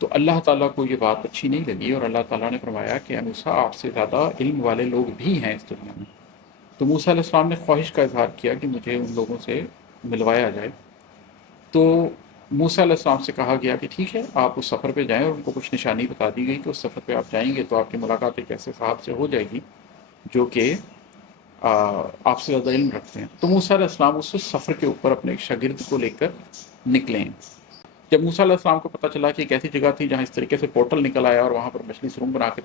تو اللہ تعالیٰ کو یہ بات اچھی نہیں لگی اور اللہ تعالیٰ نے فرمایا کہ اے موسیٰ آپ سے زیادہ علم والے لوگ بھی ہیں اس دنیا میں۔ تو موسیٰ علیہ السلام نے خواہش کا اظہار کیا کہ مجھے ان لوگوں سے ملوایا جائے۔ تو موسیٰ علیہ السلام سے کہا گیا کہ ٹھیک ہے آپ اس سفر پہ جائیں، اور ان کو کچھ نشانی بتا دی گئی کہ اس سفر پہ آپ جائیں گے تو آپ کی ملاقات ایک ایسے صاحب سے ہو جائے گی جو کہ آپ سے زیادہ علم رکھتے ہیں۔ تو موسیٰ علیہ السلام اس سفر کے اوپر اپنے ایک شاگرد کو لے کر نکلے ہیں۔ جب موسیٰ علیہ السلام کو پتہ چلا کہ ایک ایسی جگہ تھی جہاں اس طریقے سے پورٹل نکل آیا اور وہاں پر مچھلی سرنگ بنا کے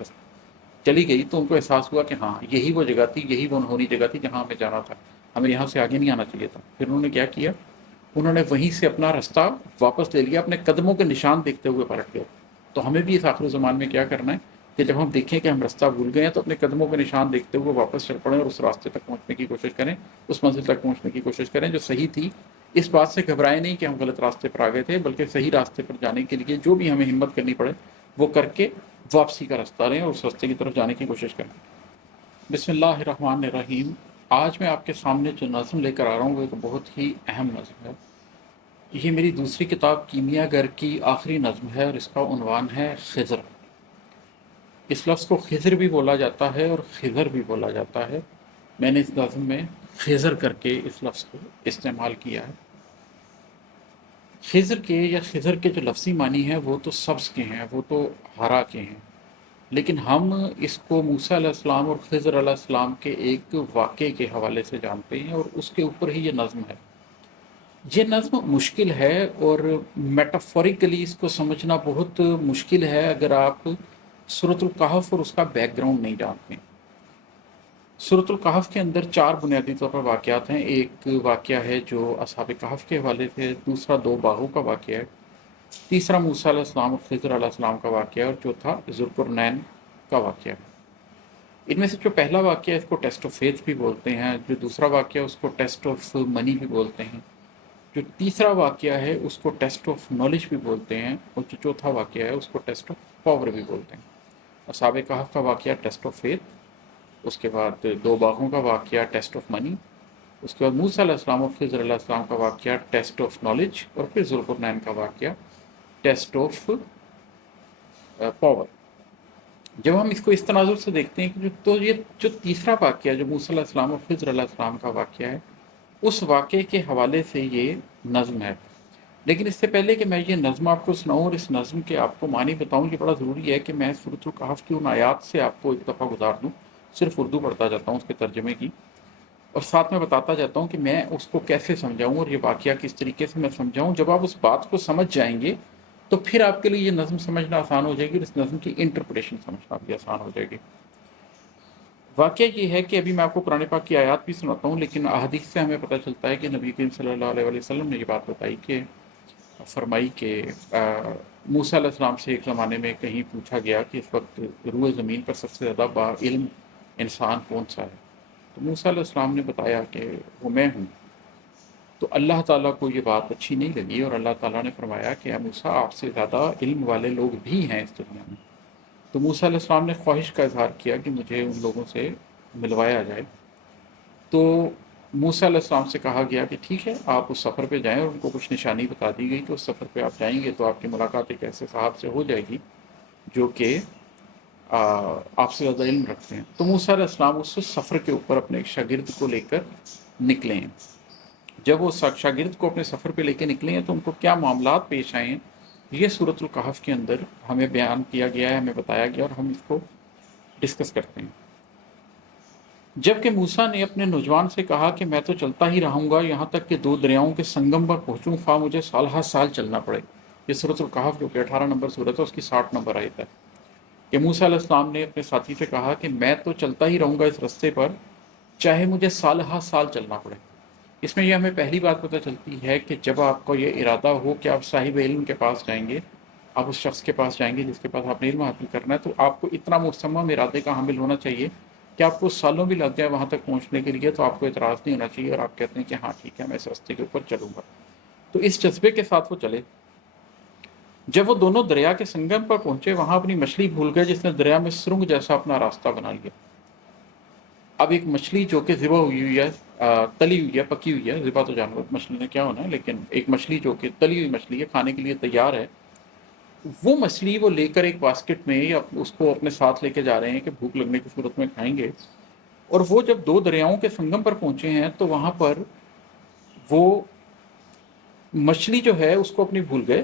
چلی گئی، تو ان کو احساس ہوا کہ ہاں یہی وہ جگہ تھی، یہی وہ انہونی جگہ تھی جہاں ہمیں جانا تھا، ہمیں یہاں سے آگے نہیں آنا چاہیے تھا۔ پھر انہوں نے کیا کیا، انہوں نے وہیں سے اپنا رستہ واپس لے لیا، اپنے قدموں کے نشان دیکھتے ہوئے پلٹ گئے۔ تو ہمیں بھی اس آخر زمان میں کیا کرنا ہے کہ جب ہم دیکھیں کہ ہم رستہ بھول گئے ہیں تو اپنے قدموں کے نشان دیکھتے ہوئے واپس چل پڑیں اور اس راستے تک پہنچنے کی کوشش کریں، اس منزل تک پہنچنے کی کوشش کریں جو صحیح تھی۔ اس بات سے گھبرائے نہیں کہ ہم غلط راستے پر آ گئے تھے، بلکہ صحیح راستے پر جانے کے لیے جو بھی ہمیں ہمت کرنی پڑے وہ کر کے واپسی کا رستہ لیں اور اس راستے کی طرف جانے کی کوشش کریں۔ بسم اللہ الرحمن الرحیم۔ آج میں آپ کے سامنے جو نظم لے کر آ رہا ہوں وہ ایک بہت ہی اہم نظم ہے۔ یہ میری دوسری کتاب کیمیا گر کی آخری نظم ہے اور اس کا عنوان ہے خضر۔ اس لفظ کو خضر بھی بولا جاتا ہے اور خضر بھی بولا جاتا ہے۔ میں نے اس نظم میں خضر کر کے اس لفظ کو استعمال کیا ہے۔ خضر کے یا خضر کے جو لفظی معنی ہیں وہ تو سبز کے ہیں، وہ تو ہرا کے ہیں، لیکن ہم اس کو موسیٰ علیہ السلام اور خضر علیہ السلام کے ایک واقعے کے حوالے سے جانتے ہیں اور اس کے اوپر ہی یہ نظم ہے۔ یہ نظم مشکل ہے اور میٹافوریکلی اس کو سمجھنا بہت مشکل ہے اگر آپ سورۃ الکہف اور اس کا بیک گراؤنڈ نہیں جانتے ہیں۔ سورۃ الکہف کے اندر 4 بنیادی طور پر واقعات ہیں۔ ایک واقعہ ہے جو اصحاب کہف کے حوالے سے، دوسرا 2 باغوں کا واقعہ ہے، تیسرا موسیٰ علیہ السلام اور خضر علیہ السلام کا واقعہ ہے، اور چوتھا ذوالقرنین کا واقعہ ہے۔ ان میں سے جو پہلا واقعہ ہے اس کو ٹیسٹ آف فیتھ بھی بولتے ہیں، جو دوسرا واقعہ ہے اس کو ٹیسٹ آف منی بھی بولتے ہیں، جو تیسرا واقعہ ہے اس کو ٹیسٹ آف نالج بھی بولتے ہیں، اور جو چوتھا واقعہ ہے اس کو ٹیسٹ آف پاور بھی بولتے ہیں۔ اصحاب کہف کا واقعہ ٹیسٹ آف فیتھ، اس کے بعد 2 باغوں کا واقعہ ٹیسٹ آف منی، اس کے بعد موسیٰ علیہ السلام اور خضر علیہ السلام کا واقعہ ٹیسٹ آف نالج، اور پھر ذوالقرنین کا واقعہ ٹیسٹ آف پاور۔ جب ہم اس کو اس تناظر سے دیکھتے ہیں کہ تو یہ جو تیسرا واقعہ جو موسیٰ علیہ السلام اور خضر علیہ السلام کا واقعہ ہے، اس واقعے کے حوالے سے یہ نظم ہے۔ لیکن اس سے پہلے کہ میں یہ نظم آپ کو سناؤں اور اس نظم کے آپ کو معنی بتاؤں، یہ بڑا ضروری ہے کہ میں سورۃ الکہف کی ان آیات سے آپ کو ایک دفعہ گزار دوں۔ صرف اردو پڑھتا جاتا ہوں اس کے ترجمے کی، اور ساتھ میں بتاتا جاتا ہوں کہ میں اس کو کیسے سمجھاؤں اور یہ واقعہ کس طریقے سے میں سمجھاؤں۔ جب آپ اس بات کو سمجھ جائیں گے تو پھر آپ کے لیے یہ نظم سمجھنا آسان ہو جائے گی اور اس نظم کی انٹرپریٹیشن سمجھنا بھی آسان ہو جائے گی۔ واقعہ یہ ہے کہ ابھی میں آپ کو قرآن پاک کی آیات بھی سناتا ہوں، لیکن احادیث سے ہمیں پتہ چلتا ہے کہ نبی کریم صلی اللہ علیہ وسلم نے یہ بات بتائی کہ فرمائی کہ موسیٰ علیہ السلام سے ایک زمانے میں کہیں پوچھا گیا کہ اس وقت روئے زمین پر سب سے زیادہ با علم انسان کون سا ہے، تو موسیٰ علیہ السلام نے بتایا کہ وہ میں ہوں۔ تو اللہ تعالیٰ کو یہ بات اچھی نہیں لگی اور اللہ تعالیٰ نے فرمایا کہ اے موسیٰ آپ سے زیادہ علم والے لوگ بھی ہیں اس دنیا میں۔ تو موسیٰ علیہ السلام نے خواہش کا اظہار کیا کہ مجھے ان لوگوں سے ملوایا جائے۔ تو موسیٰ علیہ السلام سے کہا گیا کہ ٹھیک ہے آپ اس سفر پہ جائیں، اور ان کو کچھ نشانی بتا دی گئی کہ اس سفر پہ آپ جائیں گے تو آپ کی ملاقات ایک ایسے صاحب سے ہو جائے گی جو کہ آپ سے زیادہ علم رکھتے ہیں۔ تو موسیٰ علیہ السلام اس سفر کے اوپر اپنے ایک شاگرد کو لے کر نکلے ہیں۔ جب وہ شاگرد کو اپنے سفر پہ لے کے نکلے ہیں تو ان کو کیا معاملات پیش آئے ہیں، یہ سورۃ الکہف کے اندر ہمیں بیان کیا گیا ہے، ہمیں بتایا گیا، اور ہم اس کو ڈسکس کرتے ہیں۔ جب کہ موسیٰ نے اپنے نوجوان سے کہا کہ میں تو چلتا ہی رہوں گا یہاں تک کہ 2 دریاؤں کے سنگم پر پہنچوں، خواہ مجھے سال ہر سال چلنا پڑے۔ یہ سورۃ الکہف جو کہ 18 نمبر سورت ہے اس کی 60 نمبر آیت ہے کہ موسیٰ علیہ السلام نے اپنے ساتھی سے کہا کہ میں تو چلتا ہی رہوں گا اس رستے پر چاہے مجھے سال ہر سال چلنا پڑے۔ اس میں یہ ہمیں پہلی بات پتہ چلتی ہے کہ جب آپ کو یہ ارادہ ہو کہ آپ صاحب علم کے پاس جائیں گے، آپ اس شخص کے پاس جائیں گے جس کے پاس آپ نے علم حاصل کرنا ہے، تو آپ کو اتنا مصمم ارادے کا حامل ہونا چاہیے کہ آپ کو سالوں بھی لگ جائے وہاں تک پہنچنے کے لیے تو آپ کو اعتراض نہیں ہونا چاہیے، اور آپ کہتے ہیں کہ ہاں ٹھیک ہے میں اس راستے کے اوپر چلوں گا۔ تو اس جذبے کے ساتھ وہ چلے۔ جب وہ دونوں دریا کے سنگم پر پہنچے وہاں اپنی مچھلی بھول گئے جس نے دریا میں سرنگ جیسا اپنا راستہ بنا لیا۔ اب ایک مچھلی جو کہ ذبح ہوئی ہے، تلی ہوئی ہے، پکی ہوئی ہے، ذبح تو جانور مچھلی نے کیا ہونا ہے، لیکن ایک مچھلی جو کہ تلی ہوئی مچھلی ہے، کھانے کے لیے تیار ہے، وہ مچھلی وہ لے کر ایک باسکٹ میں یا اس کو اپنے ساتھ لے کے جا رہے ہیں کہ بھوک لگنے کی صورت میں کھائیں گے، اور وہ جب دو دریاؤں کے سنگم پر پہنچے ہیں تو وہاں پر وہ مچھلی جو ہے اس کو اپنی بھول گئے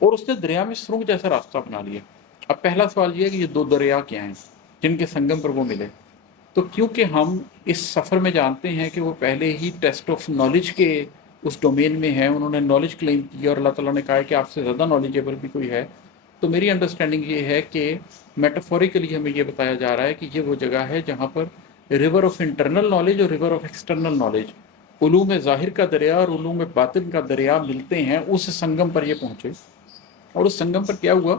اور اس نے دریا میں سرنگ جیسا راستہ بنا لیا۔ اب پہلا سوال یہ ہے کہ یہ دو دریا کیا ہیں جن کے سنگم پر وہ ملے؟ تو کیونکہ ہم اس سفر میں جانتے ہیں کہ وہ پہلے ہی ٹیسٹ آف نالج کے اس ڈومین میں ہیں، انہوں نے نالج کلیم کی اور اللہ تعالیٰ نے کہا ہے کہ آپ سے زیادہ نالجیبل بھی کوئی ہے، تو میری انڈرسٹینڈنگ یہ ہے کہ میٹافوریکلی ہمیں یہ بتایا جا رہا ہے کہ یہ وہ جگہ ہے جہاں پر ریور آف انٹرنل نالج اور ریور آف ایکسٹرنل نالج، علوم ظاہر کا دریا اور علوم باطن کا دریا ملتے ہیں، اس سنگم پر یہ پہنچے۔ اور اس سنگم پر کیا ہوا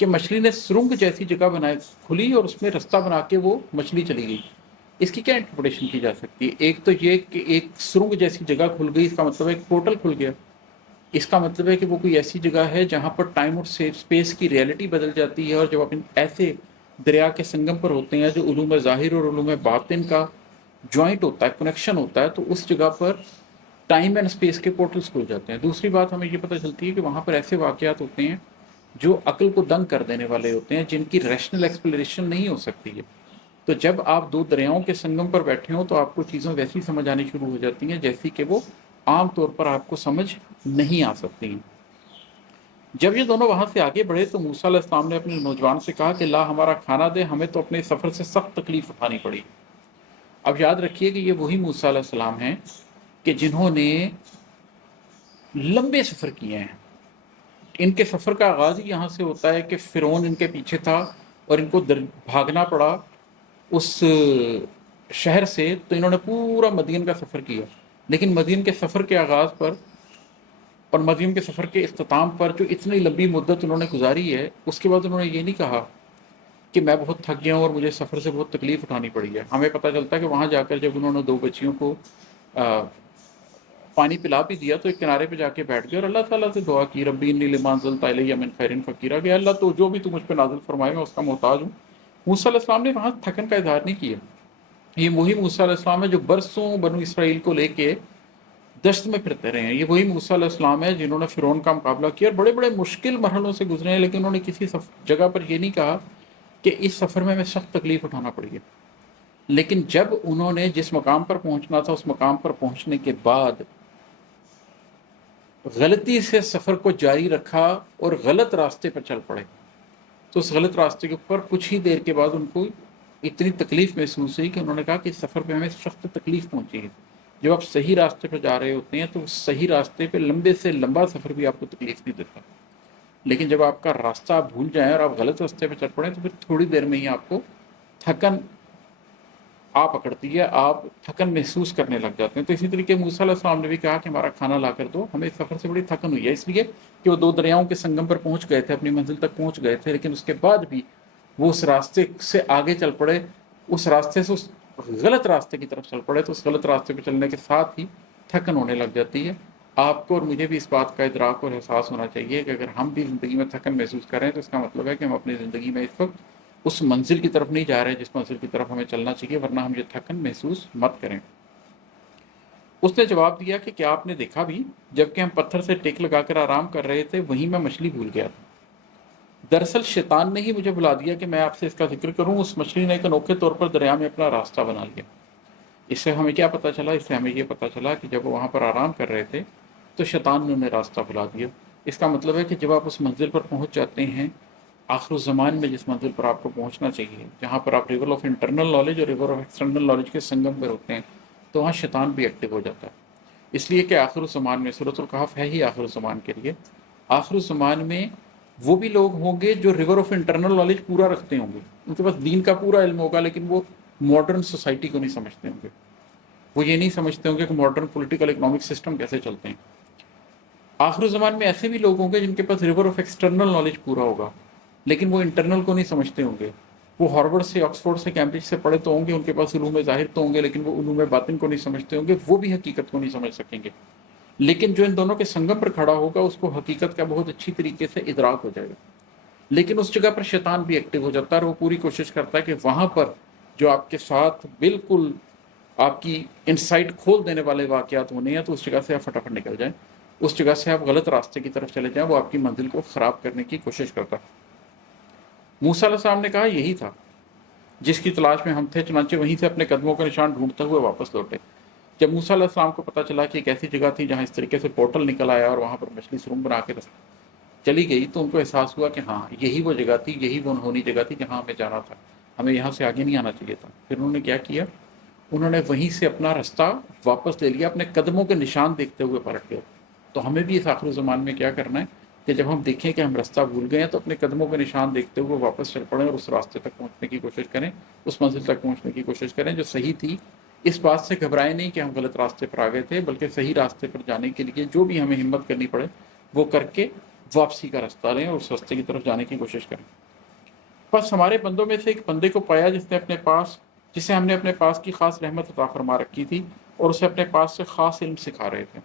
کہ مچھلی نے سرنگ جیسی جگہ بنائی، کھلی، اور اس میں رستہ بنا کے وہ مچھلی چلی گئی۔ اس کی کیا انٹرپریٹیشن کی جا سکتی ہے؟ ایک تو یہ کہ ایک سرنگ جیسی جگہ کھل گئی، اس کا مطلب ہے ایک پورٹل کھل گیا، اس کا مطلب ہے کہ وہ کوئی ایسی جگہ ہے جہاں پر ٹائم اور اسپیس کی ریئلٹی بدل جاتی ہے، اور جب اپنے ایسے دریا کے سنگم پر ہوتے ہیں جو علوم ظاہر اور علوم باطن کا جوائنٹ ہوتا ہے، کنیکشن ہوتا ہے، تو اس جگہ پر ٹائم اینڈ اسپیس کے پورٹلز کھل جاتے ہیں۔ دوسری بات ہمیں یہ پتہ چلتی ہے کہ وہاں پر ایسے واقعات ہوتے ہیں جو عقل کو دنگ کر دینے والے ہوتے ہیں، جن کی ریشنل ایکسپلینیشن نہیں ہو سکتی ہے۔ تو جب آپ دو دریاؤں کے سنگم پر بیٹھے ہوں تو آپ کو چیزیں ویسی سمجھ آنی شروع ہو جاتی ہیں جیسی کہ وہ عام طور پر آپ کو سمجھ نہیں آ سکتی ہیں۔ جب یہ دونوں وہاں سے آگے بڑھے تو موسیٰ علیہ السلام نے اپنے نوجوان سے کہا کہ لا ہمارا کھانا دے، ہمیں تو اپنے سفر سے سخت تکلیف اٹھانی پڑی۔ اب یاد رکھیے کہ یہ وہی موسیٰ علیہ السلام ہیں کہ جنہوں نے لمبے سفر کیے ہیں۔ ان کے سفر کا آغاز ہی یہاں سے ہوتا ہے کہ فرعون ان کے پیچھے تھا اور ان کو بھاگنا پڑا اس شہر سے، تو انہوں نے پورا مدین کا سفر کیا، لیکن مدین کے سفر کے آغاز پر اور مدین کے سفر کے اختتام پر جو اتنی لمبی مدت انہوں نے گزاری ہے، اس کے بعد انہوں نے یہ نہیں کہا کہ میں بہت تھک گیا ہوں اور مجھے سفر سے بہت تکلیف اٹھانی پڑی ہے۔ ہمیں پتہ چلتا ہے کہ وہاں جا کر جب انہوں نے دو بچیوں کو پانی پلا بھی دیا تو ایک کنارے پہ جا کے بیٹھ گئے اور اللہ تعالیٰ سے دعا کی، ربی انی لما انزلت الی من خیر فقیرا، کہ اللہ تو جو بھی تو مجھ پہ نازل فرمائے میں اس کا محتاج ہوں۔ موسیٰ علیہ السلام نے وہاں تھکن کا اظہار نہیں کیا۔ یہ وہی موسیٰ علیہ السلام ہے جو برسوں بنو اسرائیل کو لے کے دشت میں پھرتے رہے ہیں۔ یہ وہی موسیٰ علیہ السلام ہے جنہوں نے فرعون کا مقابلہ کیا اور بڑے بڑے مشکل مرحلوں سے گزرے ہیں، لیکن انہوں نے کسی جگہ پر یہ نہیں کہا کہ اس سفر میں ہمیں سخت تکلیف اٹھانا پڑی ہے۔ لیکن جب انہوں نے جس مقام پر پہنچنا تھا اس مقام پر پہنچنے کے بعد غلطی سے سفر کو جاری رکھا اور غلط راستے پر چل پڑے، تو اس غلط راستے کے اوپر کچھ ہی دیر کے بعد ان کو اتنی تکلیف محسوس ہوئی کہ انہوں نے کہا کہ اس سفر پہ ہمیں سخت تکلیف پہنچی ہے۔ جب آپ صحیح راستے پہ جا رہے ہوتے ہیں تو اس صحیح راستے پہ لمبے سے لمبا سفر بھی آپ کو تکلیف نہیں دیتا، لیکن جب آپ کا راستہ آپ بھول جائیں اور آپ غلط راستے پہ چل پڑیں تو پھر تھوڑی دیر میں ہی آپ کو تھکن پکڑتی ہے، آپ تھکن محسوس کرنے لگ جاتے ہیں۔ تو اسی طریقے موسیٰ علیہ السلام نے بھی کہا کہ ہمارا کھانا لا کر دو، ہمیں اس سفر سے بڑی تھکن ہوئی ہے، اس لیے کہ وہ دو دریاؤں کے سنگم پر پہنچ گئے تھے، اپنی منزل تک پہنچ گئے تھے، لیکن اس کے بعد بھی وہ اس راستے سے آگے چل پڑے، اس راستے سے اس غلط راستے کی طرف چل پڑے، تو اس غلط راستے پہ چلنے کے ساتھ ہی تھکن ہونے لگ جاتی ہے۔ آپ کو اور مجھے بھی اس بات کا ادراک اور احساس ہونا چاہیے کہ اگر ہم بھی زندگی میں تھکن محسوس کریں تو اس کا مطلب ہے کہ ہم اپنی زندگی میں اس وقت اس منزل کی طرف نہیں جا رہے جس منزل کی طرف ہمیں چلنا چاہیے، ورنہ ہم یہ تھکن محسوس مت کریں۔ اس نے جواب دیا کہ کیا آپ نے دیکھا بھی، جبکہ ہم پتھر سے ٹیک لگا کر آرام کر رہے تھے وہیں میں مچھلی بھول گیا تھا۔ دراصل شیطان نے ہی مجھے بلا دیا کہ میں آپ سے اس کا ذکر کروں۔ اس مچھلی نے ایک انوکھے طور پر دریا میں اپنا راستہ بنا لیا۔ اس سے ہمیں کیا پتہ چلا؟ اس سے ہمیں یہ پتہ چلا کہ جب وہ وہاں پر آرام کر رہے تھے تو شیطان نے انہیں راستہ بلا دیا۔ اس کا مطلب ہے کہ جب آپ اس منزل پر پہنچ جاتے ہیں، آخر الزمان میں جس منزل پر آپ کو پہنچنا چاہیے، جہاں پر آپ ریور آف انٹرنل نالج اور ریور آف ایکسٹرنل نالج کے سنگم پر ہوتے ہیں، تو وہاں شیطان بھی ایکٹیو ہو جاتا ہے۔ اس لیے کہ آخر الزمان میں سورۃ الکہف ہے ہی آخر الزمان کے لیے، آخر الزمان میں وہ بھی لوگ ہوں گے جو ریور آف انٹرنل نالج پورا رکھتے ہوں گے، ان کے پاس دین کا پورا علم ہوگا، لیکن وہ ماڈرن سوسائٹی کو نہیں سمجھتے ہوں گے، وہ یہ نہیں سمجھتے ہوں گے کہ ماڈرن پولیٹیکل اکنامک سسٹم کیسے چلتے ہیں۔ آخر زمان میں ایسے بھی لوگ ہوں گے جن کے پاس ریور آف ایکسٹرنل نالج پورا ہوگا، لیکن وہ انٹرنل کو نہیں سمجھتے ہوں گے۔ وہ ہارورڈ سے، آکسفورڈ سے، کیمبرج سے پڑھے تو ہوں گے، ان کے پاس علوم ظاہر تو ہوں گے، لیکن وہ علوم باطن کو نہیں سمجھتے ہوں گے، وہ بھی حقیقت کو نہیں سمجھ سکیں گے۔ لیکن جو ان دونوں کے سنگم پر کھڑا ہوگا اس کو حقیقت کا بہت اچھی طریقے سے ادراک ہو جائے گا۔ لیکن اس جگہ پر شیطان بھی ایکٹیو ہو جاتا ہے اور وہ پوری کوشش کرتا ہے کہ وہاں پر جو آپ کے ساتھ بالکل آپ کی انسائٹ کھول دینے والے واقعات ہونے ہیں تو اس جگہ سے آپ فٹافٹ نکل جائیں۔ اس جگہ سے آپ غلط راستے کی طرف چلے جائیں، وہ آپ کی منزل کو خراب کرنے کی کوشش کرتا۔ موسیٰ علیہ السلام نے کہا یہی تھا جس کی تلاش میں ہم تھے، چنانچہ وہیں سے اپنے قدموں کا نشان ڈھونڈتے ہوئے واپس لوٹے۔ جب موسیٰ علیہ السلام کو پتہ چلا کہ ایک ایسی جگہ تھی جہاں اس طریقے سے پورٹل نکل آیا اور وہاں پر مچھلی سرنگ بنا کے چلی گئی، تو ان کو احساس ہوا کہ ہاں یہی وہ جگہ تھی، یہی وہ انہونی جگہ تھی جہاں ہمیں جانا تھا، ہمیں یہاں سے آگے نہیں آنا چاہیے تھا۔ پھر انہوں نے کیا کیا، انہوں نے وہیں سے اپنا رستہ واپس لے لیا، اپنے قدموں کے نشان دیکھتے ہوئے پلٹ گئے۔ تو ہمیں بھی اس آخری زمان میں کیا کرنا ہے کہ جب ہم دیکھیں کہ ہم رستہ بھول گئے ہیں تو اپنے قدموں کے نشان دیکھتے ہوئے واپس چل پڑیں اور اس راستے تک پہنچنے کی کوشش کریں، اس منزل تک پہنچنے کی کوشش کریں جو صحیح تھی۔ اس بات سے گھبرائیں نہیں کہ ہم غلط راستے پر آ گئے تھے، بلکہ صحیح راستے پر جانے کے لیے جو بھی ہمیں ہمت کرنی پڑے وہ کر کے واپسی کا رستہ لیں اور اس راستے کی طرف جانے کی کوشش کریں۔ بس ہمارے بندوں میں سے ایک بندے کو پایا جسے ہم نے اپنے پاس کی خاص رحمت عطا فرما رکھی تھی اور اسے اپنے پاس سے خاص علم سکھا رہے تھے۔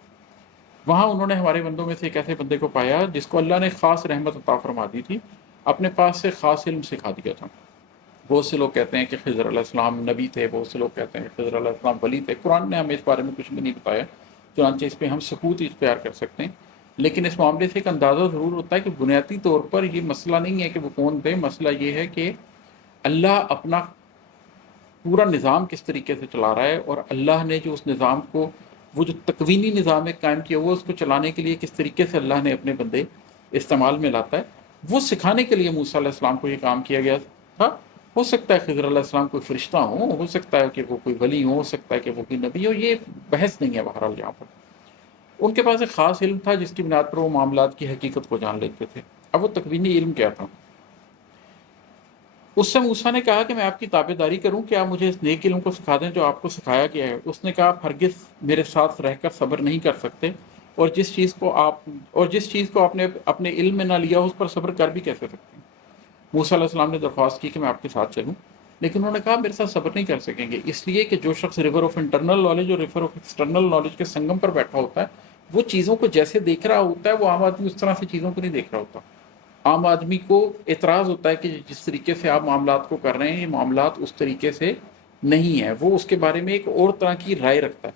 وہاں انہوں نے ہمارے بندوں میں سے ایک ایسے بندے کو پایا جس کو اللہ نے خاص رحمت عطا فرما دی تھی، اپنے پاس سے خاص علم سکھا دیا تھا۔ بہت سے لوگ کہتے ہیں کہ خضر علیہ السلام نبی تھے، بہت سے لوگ کہتے ہیں کہ خضر علیہ السلام ولی تھے۔ قرآن نے ہمیں اس بارے میں کچھ بھی نہیں بتایا، چنانچہ اس پہ ہم ثبوت اختیار کر سکتے ہیں، لیکن اس معاملے سے ایک اندازہ ضرور ہوتا ہے کہ بنیادی طور پر یہ مسئلہ نہیں ہے کہ وہ کون تھے، مسئلہ یہ ہے کہ اللہ اپنا پورا نظام کس طریقے سے چلا رہا ہے، اور اللہ نے جو اس نظام کو، وہ جو تکوینی نظام ہے قائم کیا ہوا، اس کو چلانے کے لیے کس طریقے سے اللہ نے اپنے بندے استعمال میں لاتا ہے، وہ سکھانے کے لیے موسیٰ علیہ السلام کو یہ کام کیا گیا تھا۔ ہو سکتا ہے خضر علیہ السلام کوئی فرشتہ ہو سکتا ہے کہ وہ کوئی ولی ہو سکتا ہے کہ وہ کوئی نبی ہو، یہ بحث نہیں ہے بہرحال یہاں پر۔ ان کے پاس ایک خاص علم تھا جس کی بنیاد پر وہ معاملات کی حقیقت کو جان لیتے تھے۔ اب وہ تکوینی علم کیا تھا؟ اس سے موسیٰ نے کہا کہ میں آپ کی تابع داری کروں کہ آپ مجھے اس نیک علم کو سکھا دیں جو آپ کو سکھایا گیا ہے۔ اس نے کہا آپ ہرگز میرے ساتھ رہ کر صبر نہیں کر سکتے، اور جس چیز کو آپ نے اپنے علم میں نہ لیا اس پر صبر کر بھی کیسے سکتے ہیں؟ موسیٰ علیہ السلام نے درخواست کی کہ میں آپ کے ساتھ چلوں، لیکن انہوں نے کہا میرے ساتھ صبر نہیں کر سکیں گے، اس لیے کہ جو شخص ریور آف انٹرنل نالج اور ریور آف ایکسٹرنل نالج کے سنگم پر بیٹھا ہوتا ہے، وہ چیزوں کو جیسے دیکھ رہا ہوتا ہے، وہ عام آدمی اس طرح سے چیزوں کو نہیں دیکھ رہا ہوتا۔ عام آدمی کو اعتراض ہوتا ہے کہ جس طریقے سے آپ معاملات کو کر رہے ہیں یہ معاملات اس طریقے سے نہیں ہے، وہ اس کے بارے میں ایک اور طرح کی رائے رکھتا ہے،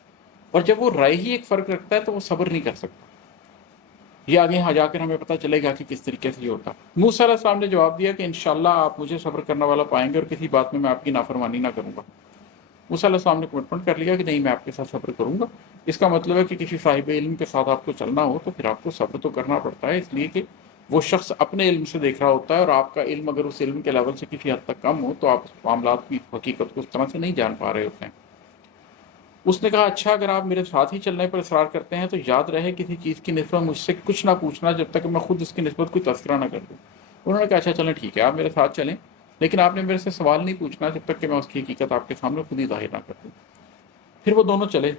اور جب وہ رائے ہی ایک فرق رکھتا ہے تو وہ صبر نہیں کر سکتا۔ یہ آگے یہاں جا کر ہمیں پتہ چلے گا کہ کس طریقے سے یہ ہوتا۔ موسیٰ علیہ السلام نے جواب دیا کہ انشاءاللہ آپ مجھے صبر کرنے والا پائیں گے اور کسی بات میں آپ کی نافرمانی نہ کروں گا۔ موسیٰ علیہ السلام نے کمٹمنٹ کر لیا کہ نہیں، میں آپ کے ساتھ صبر کروں گا۔ اس کا مطلب ہے کہ کسی صاحب علم کے ساتھ آپ کو چلنا ہو تو پھر آپ کو صبر تو کرنا پڑتا ہے، اس لیے کہ وہ شخص اپنے علم سے دیکھ رہا ہوتا ہے، اور آپ کا علم اگر اس علم کے لیول سے کسی حد تک کم ہو تو آپ اس معاملات کی حقیقت کو اس طرح سے نہیں جان پا رہے ہوتے ہیں۔ اس نے کہا اچھا اگر آپ میرے ساتھ ہی چلنے پر اصرار کرتے ہیں تو یاد رہے کسی چیز کی نسبت مجھ سے کچھ نہ پوچھنا جب تک کہ میں خود اس کی نسبت کوئی تذکرہ نہ کر دوں۔ انہوں نے کہا اچھا چلیں ٹھیک ہے، آپ میرے ساتھ چلیں، لیکن آپ نے میرے سے سوال نہیں پوچھنا جب تک کہ میں اس کی حقیقت آپ کے سامنے خود ہی ظاہر نہ کر دوں۔ پھر وہ دونوں چلے،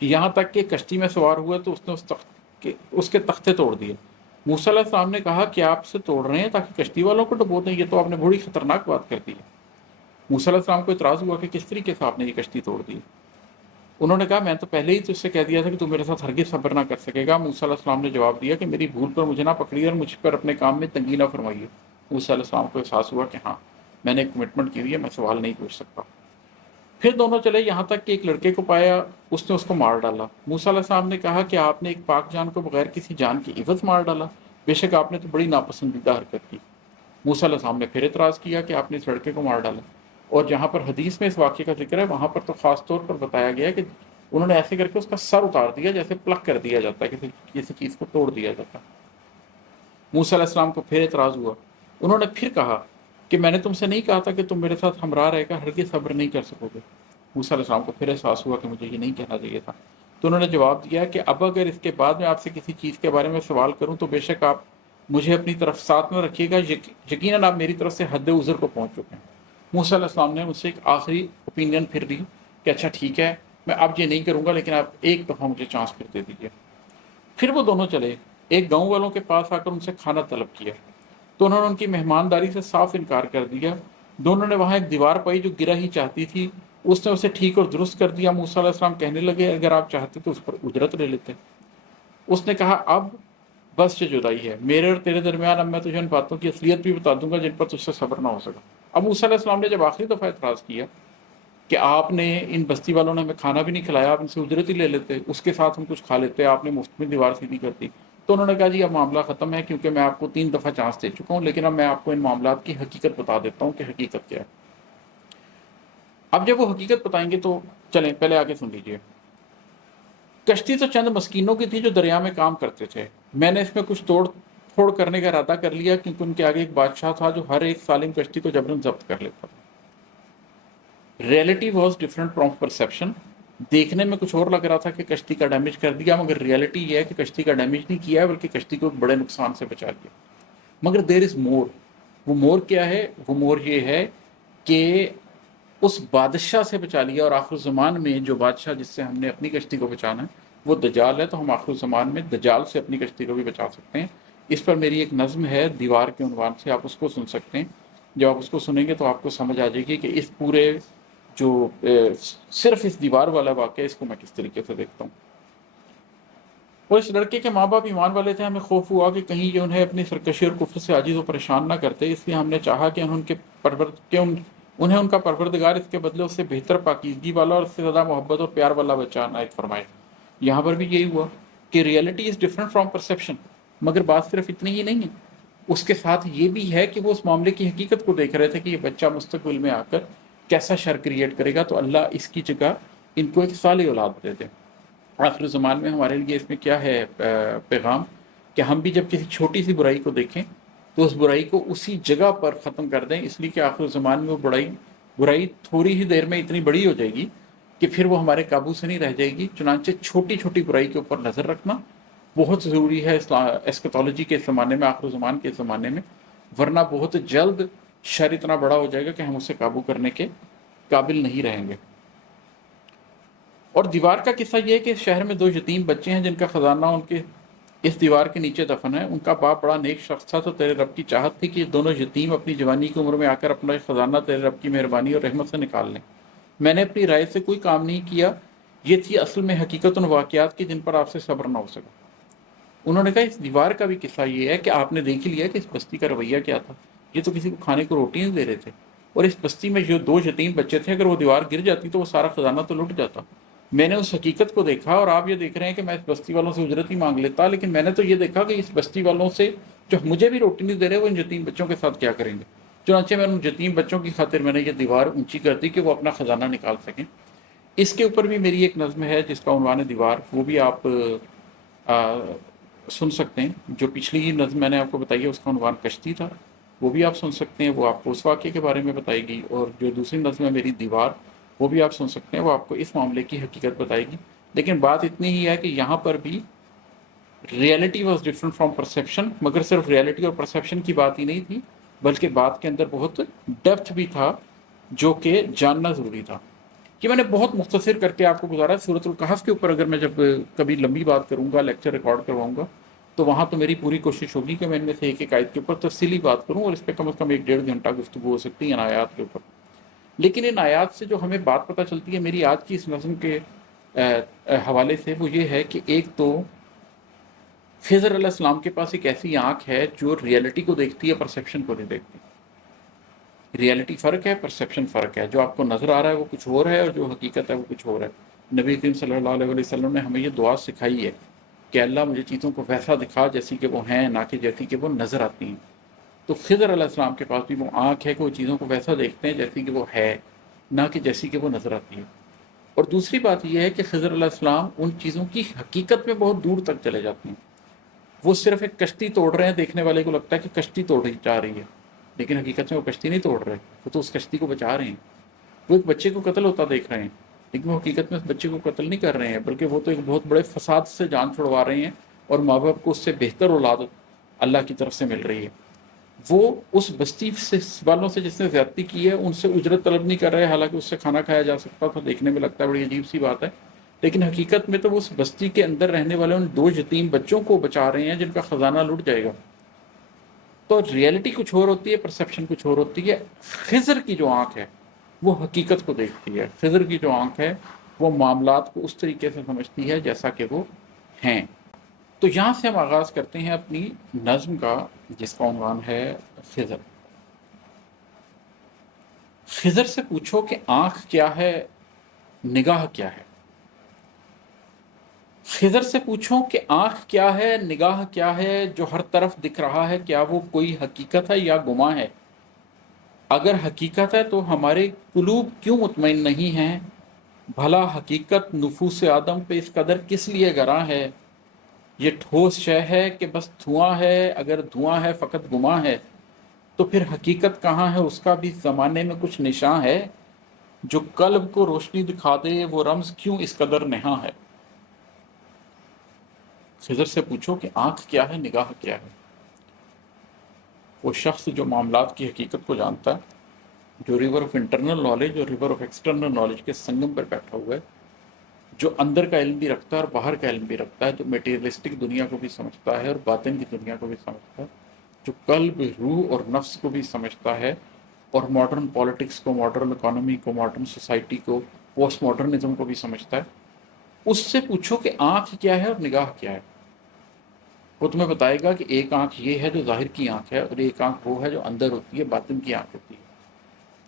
یہاں تک کہ کشتی میں سوار ہوئے تو اس نے اس کے تختے توڑ دیے۔ موسیٰ علیہ السلام نے کہا کہ آپ سے توڑ رہے ہیں تاکہ کشتی والوں کو ڈبو دیں، یہ تو آپ نے بڑی خطرناک بات کر دی ہے۔ موسیٰ علیہ السلام کو اعتراض ہوا کہ کس طریقے سے آپ نے یہ کشتی توڑ دی؟ انہوں نے کہا میں تو پہلے ہی تو اس سے کہہ دیا تھا کہ تو میرے ساتھ ہرگز صبر نہ کر سکے گا۔ موسیٰ علیہ السلام نے جواب دیا کہ میری بھول پر مجھے نہ پکڑیے اور مجھ پر اپنے کام میں تنگی نہ فرمائیے۔ موسیٰ علیہ السلام کو احساس ہوا کہ ہاں میں نے ایک کمٹمنٹ کی ہوئی ہے، میں سوال نہیں پوچھ سکتا۔ پھر دونوں چلے، یہاں تک کہ ایک لڑکے کو پایا، اس نے اس کو مار ڈالا۔ موسیٰ علیہ السلام نے کہا کہ آپ نے ایک پاک جان کو بغیر کسی جان کی عوض مار ڈالا، بے شک آپ نے تو بڑی ناپسندیدہ حرکت کی۔ موسیٰ علیہ السلام نے پھر اعتراض کیا کہ آپ نے اس لڑکے کو مار ڈالا، اور جہاں پر حدیث میں اس واقعے کا ذکر ہے وہاں پر تو خاص طور پر بتایا گیا ہے کہ انہوں نے ایسے کر کے اس کا سر اتار دیا جیسے پلک کر دیا جاتا ہے، کسی چیز کو توڑ دیا جاتا ہے۔ موسیٰ علیہ السلام کو پھر اعتراض ہوا، انہوں نے پھر کہا کہ میں نے تم سے نہیں کہا تھا کہ تم میرے ساتھ ہمراہ رہے گا، ہرگز صبر نہیں کر سکو گے؟ موسیٰ علیہ السلام کو پھر احساس ہوا کہ مجھے یہ نہیں کہنا چاہیے تھا، تو انہوں نے جواب دیا کہ اب اگر اس کے بعد میں آپ سے کسی چیز کے بارے میں سوال کروں تو بے شک آپ مجھے اپنی طرف ساتھ نہ رکھیے گا، یقیناً آپ میری طرف سے حد عذر کو پہنچ چکے ہیں۔ موسیٰ علیہ السلام نے مجھ سے ایک آخری اوپینین پھر دی کہ اچھا ٹھیک ہے میں اب یہ نہیں کروں گا، لیکن آپ ایک دفعہ مجھے چانس پھر دے دیجیے۔ پھر وہ دونوں چلے، ایک گاؤں والوں کے پاس آ کر ان سے کھانا طلب کیا تو انہوں نے ان کی مہمانداری سے صاف انکار کر دیا۔ دونوں نے وہاں ایک دیوار پائی جو گرا ہی چاہتی تھی، اس نے اسے ٹھیک اور درست کر دیا۔ موسیٰ علیہ السلام کہنے لگے اگر آپ چاہتے تو اس پر اجرت لے لیتے۔ اس نے کہا اب بس سے جدائی ہے میرے اور تیرے درمیان، اب میں تجھے ان باتوں کی اصلیت بھی بتا دوں گا جن پر تجھ سے صبر نہ ہو سکا۔ اب موسیٰ علیہ السلام نے جب آخری دفعہ اعتراض کیا کہ آپ نے ان بستی والوں نے ہمیں کھانا بھی نہیں کھلایا، آپ ان سے اجرت ہی لے لیتے، اس کے ساتھ ہم کچھ کھا لیتے، آپ نے مفت میں دیوار سیدھی کر دی۔ تو انہوں نے کہا جی اب معاملہ ختم ہے، کیونکہ میں آپ کو 3 دفعہ چانس دے چکا ہوں، لیکن اب میں آپ کو ان معاملات کی حقیقت بتا دیتا ہوں کہ حقیقت کیا ہے۔ اب جب وہ حقیقت بتائیں گے تو چلیں پہلے آگے سن لیجئے۔ کشتی تو چند مسکینوں کی تھی جو دریا میں کام کرتے تھے، میں نے اس میں کچھ توڑ پھوڑ کرنے کا ارادہ کر لیا، کیونکہ ان کے آگے ایک بادشاہ تھا جو ہر ایک سالم کشتی کو جبراً ضبط کر لیتا تھا۔ Reality was different from perception, دیکھنے میں کچھ اور لگ رہا تھا کہ کشتی کا ڈیمیج کر دیا، مگر ریئلٹی یہ ہے کہ کشتی کا ڈیمیج نہیں کیا ہے، بلکہ کشتی کو ایک بڑے نقصان سے بچا لیا۔ مگر دیر از مور، وہ مور کیا ہے؟ وہ مور یہ ہے کہ اس بادشاہ سے بچا لیا، اور آخر الزمان میں جو بادشاہ جس سے ہم نے اپنی کشتی کو بچانا ہے وہ دجال ہے، تو ہم آخر الزمان میں دجال سے اپنی کشتی کو بھی بچا سکتے ہیں۔ اس پر میری ایک نظم ہے دیوار کے عنوان سے، آپ اس کو سن سکتے ہیں۔ جب آپ اس کو سنیں گے تو آپ کو سمجھ آ جائے گی کہ اس پورے جو صرف اس دیوار والا واقعہ اس کو میں کس طریقے سے دیکھتا ہوں۔ اور اس لڑکے کے ماں باپ ایمان والے تھے، ہمیں خوف ہوا کہ کہیں یہ انہیں اپنی سرکشی اور کفر سے عاجز و پریشان نہ کرتے، اس لیے ہم نے چاہا کہ انہیں ان کا پروردگار اس کے بدلے اس سے بہتر پاکیزگی والا اور اس سے زیادہ محبت اور پیار والا بچہ عنایت فرمائے۔ یہاں پر بھی یہی ہوا کہ reality is different from perception, مگر بات صرف اتنی ہی نہیں ہے، اس کے ساتھ یہ بھی ہے کہ وہ اس معاملے کی حقیقت کو دیکھ رہے تھے کہ یہ بچہ مستقبل میں آ کر کیسا شر کریٹ کرے گا، تو اللہ اس کی جگہ ان کو ایک صالح اولاد دے دے۔ آخر زمان میں ہمارے لیے اس میں کیا ہے پیغام، کہ ہم بھی جب کسی چھوٹی سی برائی کو دیکھیں تو اس برائی کو اسی جگہ پر ختم کر دیں، اس لیے کہ آخر زمان میں وہ برائی تھوڑی ہی دیر میں اتنی بڑی ہو جائے گی کہ پھر وہ ہمارے قابو سے نہیں رہ جائے گی۔ چنانچہ چھوٹی چھوٹی برائی کے اوپر نظر رکھنا بہت ضروری ہے ایسکیٹالوجی کے زمانے میں، آخر زمان کے زمانے میں، ورنہ بہت جلد شر اتنا بڑا ہو جائے گا کہ ہم اسے قابو کرنے کے قابل نہیں رہیں گے۔ اور دیوار کا قصہ یہ ہے کہ شہر میں 2 یتیم بچے ہیں جن کا خزانہ ان کے اس دیوار کے نیچے دفن ہے۔ ان کا باپ بڑا نیک شخص تھا، تو تیرے رب کی چاہت تھی کہ یہ دونوں یتیم اپنی جوانی کی عمر میں آ کر اپنا خزانہ تیرے رب کی مہربانی اور رحمت سے نکال لیں۔ میں نے اپنی رائے سے کوئی کام نہیں کیا، یہ تھی اصل میں حقیقت ان واقعات کی جن پر آپ سے صبر نہ ہو سکا۔ انہوں نے کہا اس دیوار کا بھی قصہ یہ ہے کہ آپ نے دیکھ لیا کہ اس بستی کا رویہ کیا تھا، یہ تو کسی کو کھانے کو روٹی نہیں دے رہے تھے، اور اس بستی میں جو 2 یتیم بچے تھے، اگر وہ دیوار گر جاتی تو وہ سارا خزانہ تو لٹ جاتا۔ میں نے اس حقیقت کو دیکھا، اور آپ یہ دیکھ رہے ہیں کہ میں اس بستی والوں سے اجرت ہی مانگ لیتا، لیکن میں نے تو یہ دیکھا کہ اس بستی والوں سے جو مجھے بھی روٹی نہیں دے رہے وہ ان یتیم بچوں کے ساتھ کیا کریں گے۔ چنانچہ میں ان یتیم بچوں کی خاطر میں نے یہ دیوار اونچی کر دی کہ وہ اپنا خزانہ نکال سکیں۔ اس کے اوپر بھی میری ایک نظم ہے جس کا عنوان ہے دیوار، وہ بھی آپ سن سکتے ہیں۔ جو پچھلی ہی نظم میں نے آپ کو بتائی ہے اس کا عنوان کشتی تھا، وہ بھی آپ سن سکتے ہیں، وہ آپ کو اس واقعے کے بارے میں بتائے گی۔ اور جو دوسری نظم ہے میری دیوار، وہ بھی آپ سن سکتے ہیں، وہ آپ کو اس معاملے کی حقیقت بتائے گی۔ لیکن بات اتنی ہی ہے کہ یہاں پر بھی reality was different from perception, مگر صرف ریئلٹی اور پرسیپشن کی بات ہی نہیں تھی، بلکہ بات کے اندر بہت ڈیپتھ بھی تھا جو کہ جاننا ضروری تھا۔ یہ میں نے بہت مختصر کر کے آپ کو گزارا۔ سورۃ الکہف کے اوپر اگر میں جب کبھی لمبی بات کروں گا، لیکچر ریکارڈ کرواؤں گا، تو وہاں تو میری پوری کوشش ہوگی کہ میں ان میں سے ایک ایک آیت کے اوپر تفصیلی بات کروں، اور اس پہ کم از کم 1 ڈیڑھ گھنٹہ گفتگو ہو سکتی ہے ان آیات کے اوپر۔ لیکن ان آیات سے جو ہمیں بات پتہ چلتی ہے میری آج کی اس نظم کے حوالے سے، وہ یہ ہے کہ ایک تو خضر علیہ السلام کے پاس ایک ایسی آنکھ ہے جو ریئلٹی کو دیکھتی ہے، پرسیپشن کو نہیں دیکھتی۔ ریئلٹی فرق ہے، پرسیپشن فرق ہے، جو آپ کو نظر آ رہا ہے وہ کچھ اور ہے، اور جو حقیقت ہے وہ کچھ اور ہے۔ نبی کریم صلی اللہ علیہ وسلم نے ہمیں یہ دعا سکھائی ہے کہ اللہ مجھے چیزوں کو ویسا دکھا جیسی کہ وہ ہیں، نہ کہ جیسی کہ وہ نظر آتی ہیں۔ تو خضر علیہ السلام کے پاس بھی وہ آنکھ ہے کہ وہ چیزوں کو ویسا دیکھتے ہیں جیسی کہ وہ ہے، نہ کہ جیسی کہ وہ نظر آتی ہے۔ اور دوسری بات یہ ہے کہ خضر علیہ السلام ان چیزوں کی حقیقت میں بہت دور تک چلے جاتے ہیں۔ وہ صرف ایک کشتی توڑ رہے ہیں، دیکھنے والے کو لگتا ہے کہ کشتی توڑی جا رہی ہے، لیکن حقیقت میں وہ کشتی نہیں توڑ رہے، وہ تو اس کشتی کو بچا رہے ہیں۔ وہ ایک بچے کو قتل ہوتا دیکھ رہے ہیں، لیکن وہ حقیقت میں اس بچے کو قتل نہیں کر رہے ہیں، بلکہ وہ تو ایک بہت بڑے فساد سے جان چھڑوا رہے ہیں، اور ماں باپ کو اس سے بہتر اولاد اللہ کی طرف سے مل رہی ہے۔ وہ اس بستی سے والوں سے جس نے زیادتی کی ہے ان سے اجرت طلب نہیں کر رہے، حالانکہ اس سے کھانا کھایا جا سکتا تھا، دیکھنے میں لگتا ہے بڑی عجیب سی بات ہے، لیکن حقیقت میں تو وہ اس بستی کے اندر رہنے والے ان 2 یتیم بچوں کو بچا رہے ہیں جن کا خزانہ لٹ جائے گا۔ تو ریئلٹی کچھ اور ہوتی ہے، پرسیپشن کچھ اور ہوتی ہے۔ خضر کی جو آنکھ ہے وہ حقیقت کو دیکھتی ہے، خضر کی جو آنکھ ہے وہ معاملات کو اس طریقے سے سمجھتی ہے جیسا کہ وہ ہیں۔ تو یہاں سے ہم آغاز کرتے ہیں اپنی نظم کا، جس کا عنوان ہے خضر۔ خضر سے پوچھو کہ آنکھ کیا ہے، نگاہ کیا ہے۔ خضر سے پوچھو کہ آنکھ کیا ہے، نگاہ کیا ہے، جو ہر طرف دکھ رہا ہے کیا وہ کوئی حقیقت ہے یا گماں ہے؟ اگر حقیقت ہے تو ہمارے قلوب کیوں مطمئن نہیں ہیں؟ بھلا حقیقت نفوس آدم پہ اس قدر کس لیے گراں ہے؟ یہ ٹھوس شے ہے کہ بس دھواں ہے، اگر دھواں ہے فقط گماں ہے، تو پھر حقیقت کہاں ہے، اس کا بھی زمانے میں کچھ نشاں ہے؟ جو قلب کو روشنی دکھا دے وہ رمز کیوں اس قدر نہاں ہے؟ خضر سے پوچھو کہ آنکھ کیا ہے، نگاہ کیا ہے۔ وہ شخص جو معاملات کی حقیقت کو جانتا ہے، جو ریور آف انٹرنل نالج اور ریور آف ایکسٹرنل نالج کے سنگم پر بیٹھا ہوا ہے، جو اندر کا علم بھی رکھتا ہے اور باہر کا علم بھی رکھتا ہے، جو میٹیریلسٹک دنیا کو بھی سمجھتا ہے اور باطن کی دنیا کو بھی سمجھتا ہے، جو قلب، روح اور نفس کو بھی سمجھتا ہے، اور ماڈرن پالیٹکس کو، ماڈرن اکانومی کو، ماڈرن سوسائٹی کو، پوسٹ ماڈرنزم کو بھی سمجھتا ہے، اس سے پوچھو کہ آنکھ کیا ہے اور نگاہ کیا ہے۔ وہ تمہیں بتائے گا کہ ایک آنکھ یہ ہے جو ظاہر کی آنکھ ہے، اور ایک آنکھ وہ ہے جو اندر ہوتی ہے، باطن کی آنکھ ہوتی ہے۔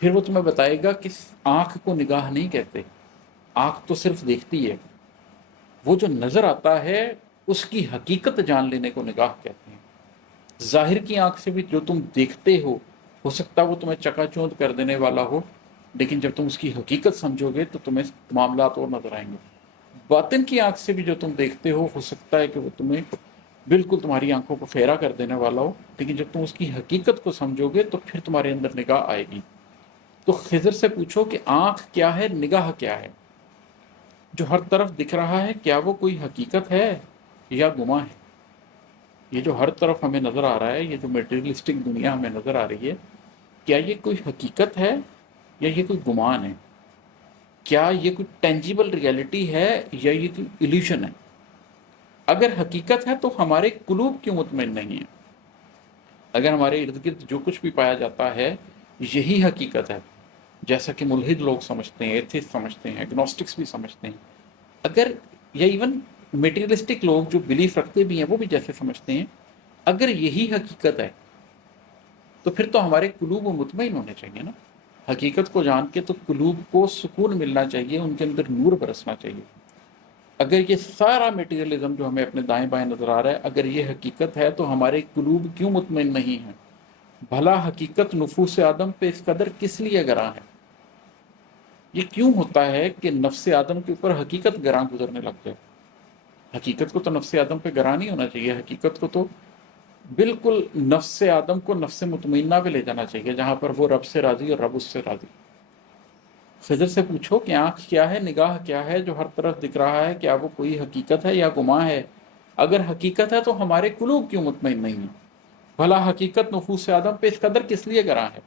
پھر وہ تمہیں بتائے گا کہ آنکھ کو نگاہ نہیں کہتے، آنکھ تو صرف دیکھتی ہے، وہ جو نظر آتا ہے اس کی حقیقت جان لینے کو نگاہ کہتے ہیں۔ ظاہر کی آنکھ سے بھی جو تم دیکھتے ہو سکتا ہے وہ تمہیں چکا چوند کر دینے والا ہو، لیکن جب تم اس کی حقیقت سمجھو گے تو تمہیں معاملات اور نظر آئیں گے۔ باطن کی آنکھ سے بھی جو تم دیکھتے ہو سکتا ہے کہ وہ تمہیں بالکل تمہاری آنکھوں کو پھیرا کر دینے والا ہو، لیکن جب تم اس کی حقیقت کو سمجھو گے تو پھر تمہارے اندر نگاہ آئے گی۔ تو خضر سے پوچھو کہ آنکھ کیا ہے، نگاہ کیا ہے؟ جو ہر طرف دکھ رہا ہے کیا وہ کوئی حقیقت ہے یا گماں ہے؟ یہ جو ہر طرف ہمیں نظر آ رہا ہے، یہ جو میٹیریلسٹک دنیا ہمیں نظر آ رہی ہے، کیا یہ کوئی حقیقت ہے یا یہ کوئی گمان ہے؟ کیا یہ کوئی ٹینجیبل ریئلٹی ہے یا یہ کوئی ایلیوشن ہے؟ اگر حقیقت ہے تو ہمارے قلوب کیوں مطمئن نہیں ہیں؟ اگر ہمارے ارد گرد جو کچھ بھی پایا جاتا ہے یہی حقیقت ہے، جیسا کہ ملحد لوگ سمجھتے ہیں، ایتھسٹ سمجھتے ہیں، اگنوسٹکس بھی سمجھتے ہیں، اگر یا ایون میٹیریلسٹک لوگ جو بلیف رکھتے بھی ہیں وہ بھی جیسے سمجھتے ہیں، اگر یہی حقیقت ہے تو پھر تو ہمارے قلوب مطمئن ہونے چاہیے نا۔ حقیقت کو جان کے تو قلوب کو سکون ملنا چاہیے، ان کے اندر نور برسنا چاہیے۔ اگر یہ سارا میٹیریلزم جو ہمیں اپنے دائیں بائیں نظر آ رہا ہے، اگر یہ حقیقت ہے تو ہمارے قلوب کیوں مطمئن نہیں ہیں؟ بھلا حقیقت نفوس آدم پہ اس قدر کس لیے گراں ہے؟ یہ کیوں ہوتا ہے کہ نفس آدم کے اوپر حقیقت گراں گزرنے لگ جائے؟ حقیقت کو تو نفس آدم پہ گراں نہیں ہونا چاہیے، حقیقت کو تو بالکل نفس آدم کو نفس مطمئنہ پہ لے جانا چاہیے، جہاں پر وہ رب سے راضی اور رب اس سے راضی۔ خضر سے پوچھو کہ آنکھ کیا ہے، نگاہ کیا ہے، جو ہر طرف دکھ رہا ہے کیا وہ کوئی حقیقت ہے یا گماں ہے؟ اگر حقیقت ہے تو ہمارے قلوب کیوں مطمئن نہیں ہیں؟ بھلا حقیقت نفوس آدم پہ اس قدر کس لیے گراں ہے؟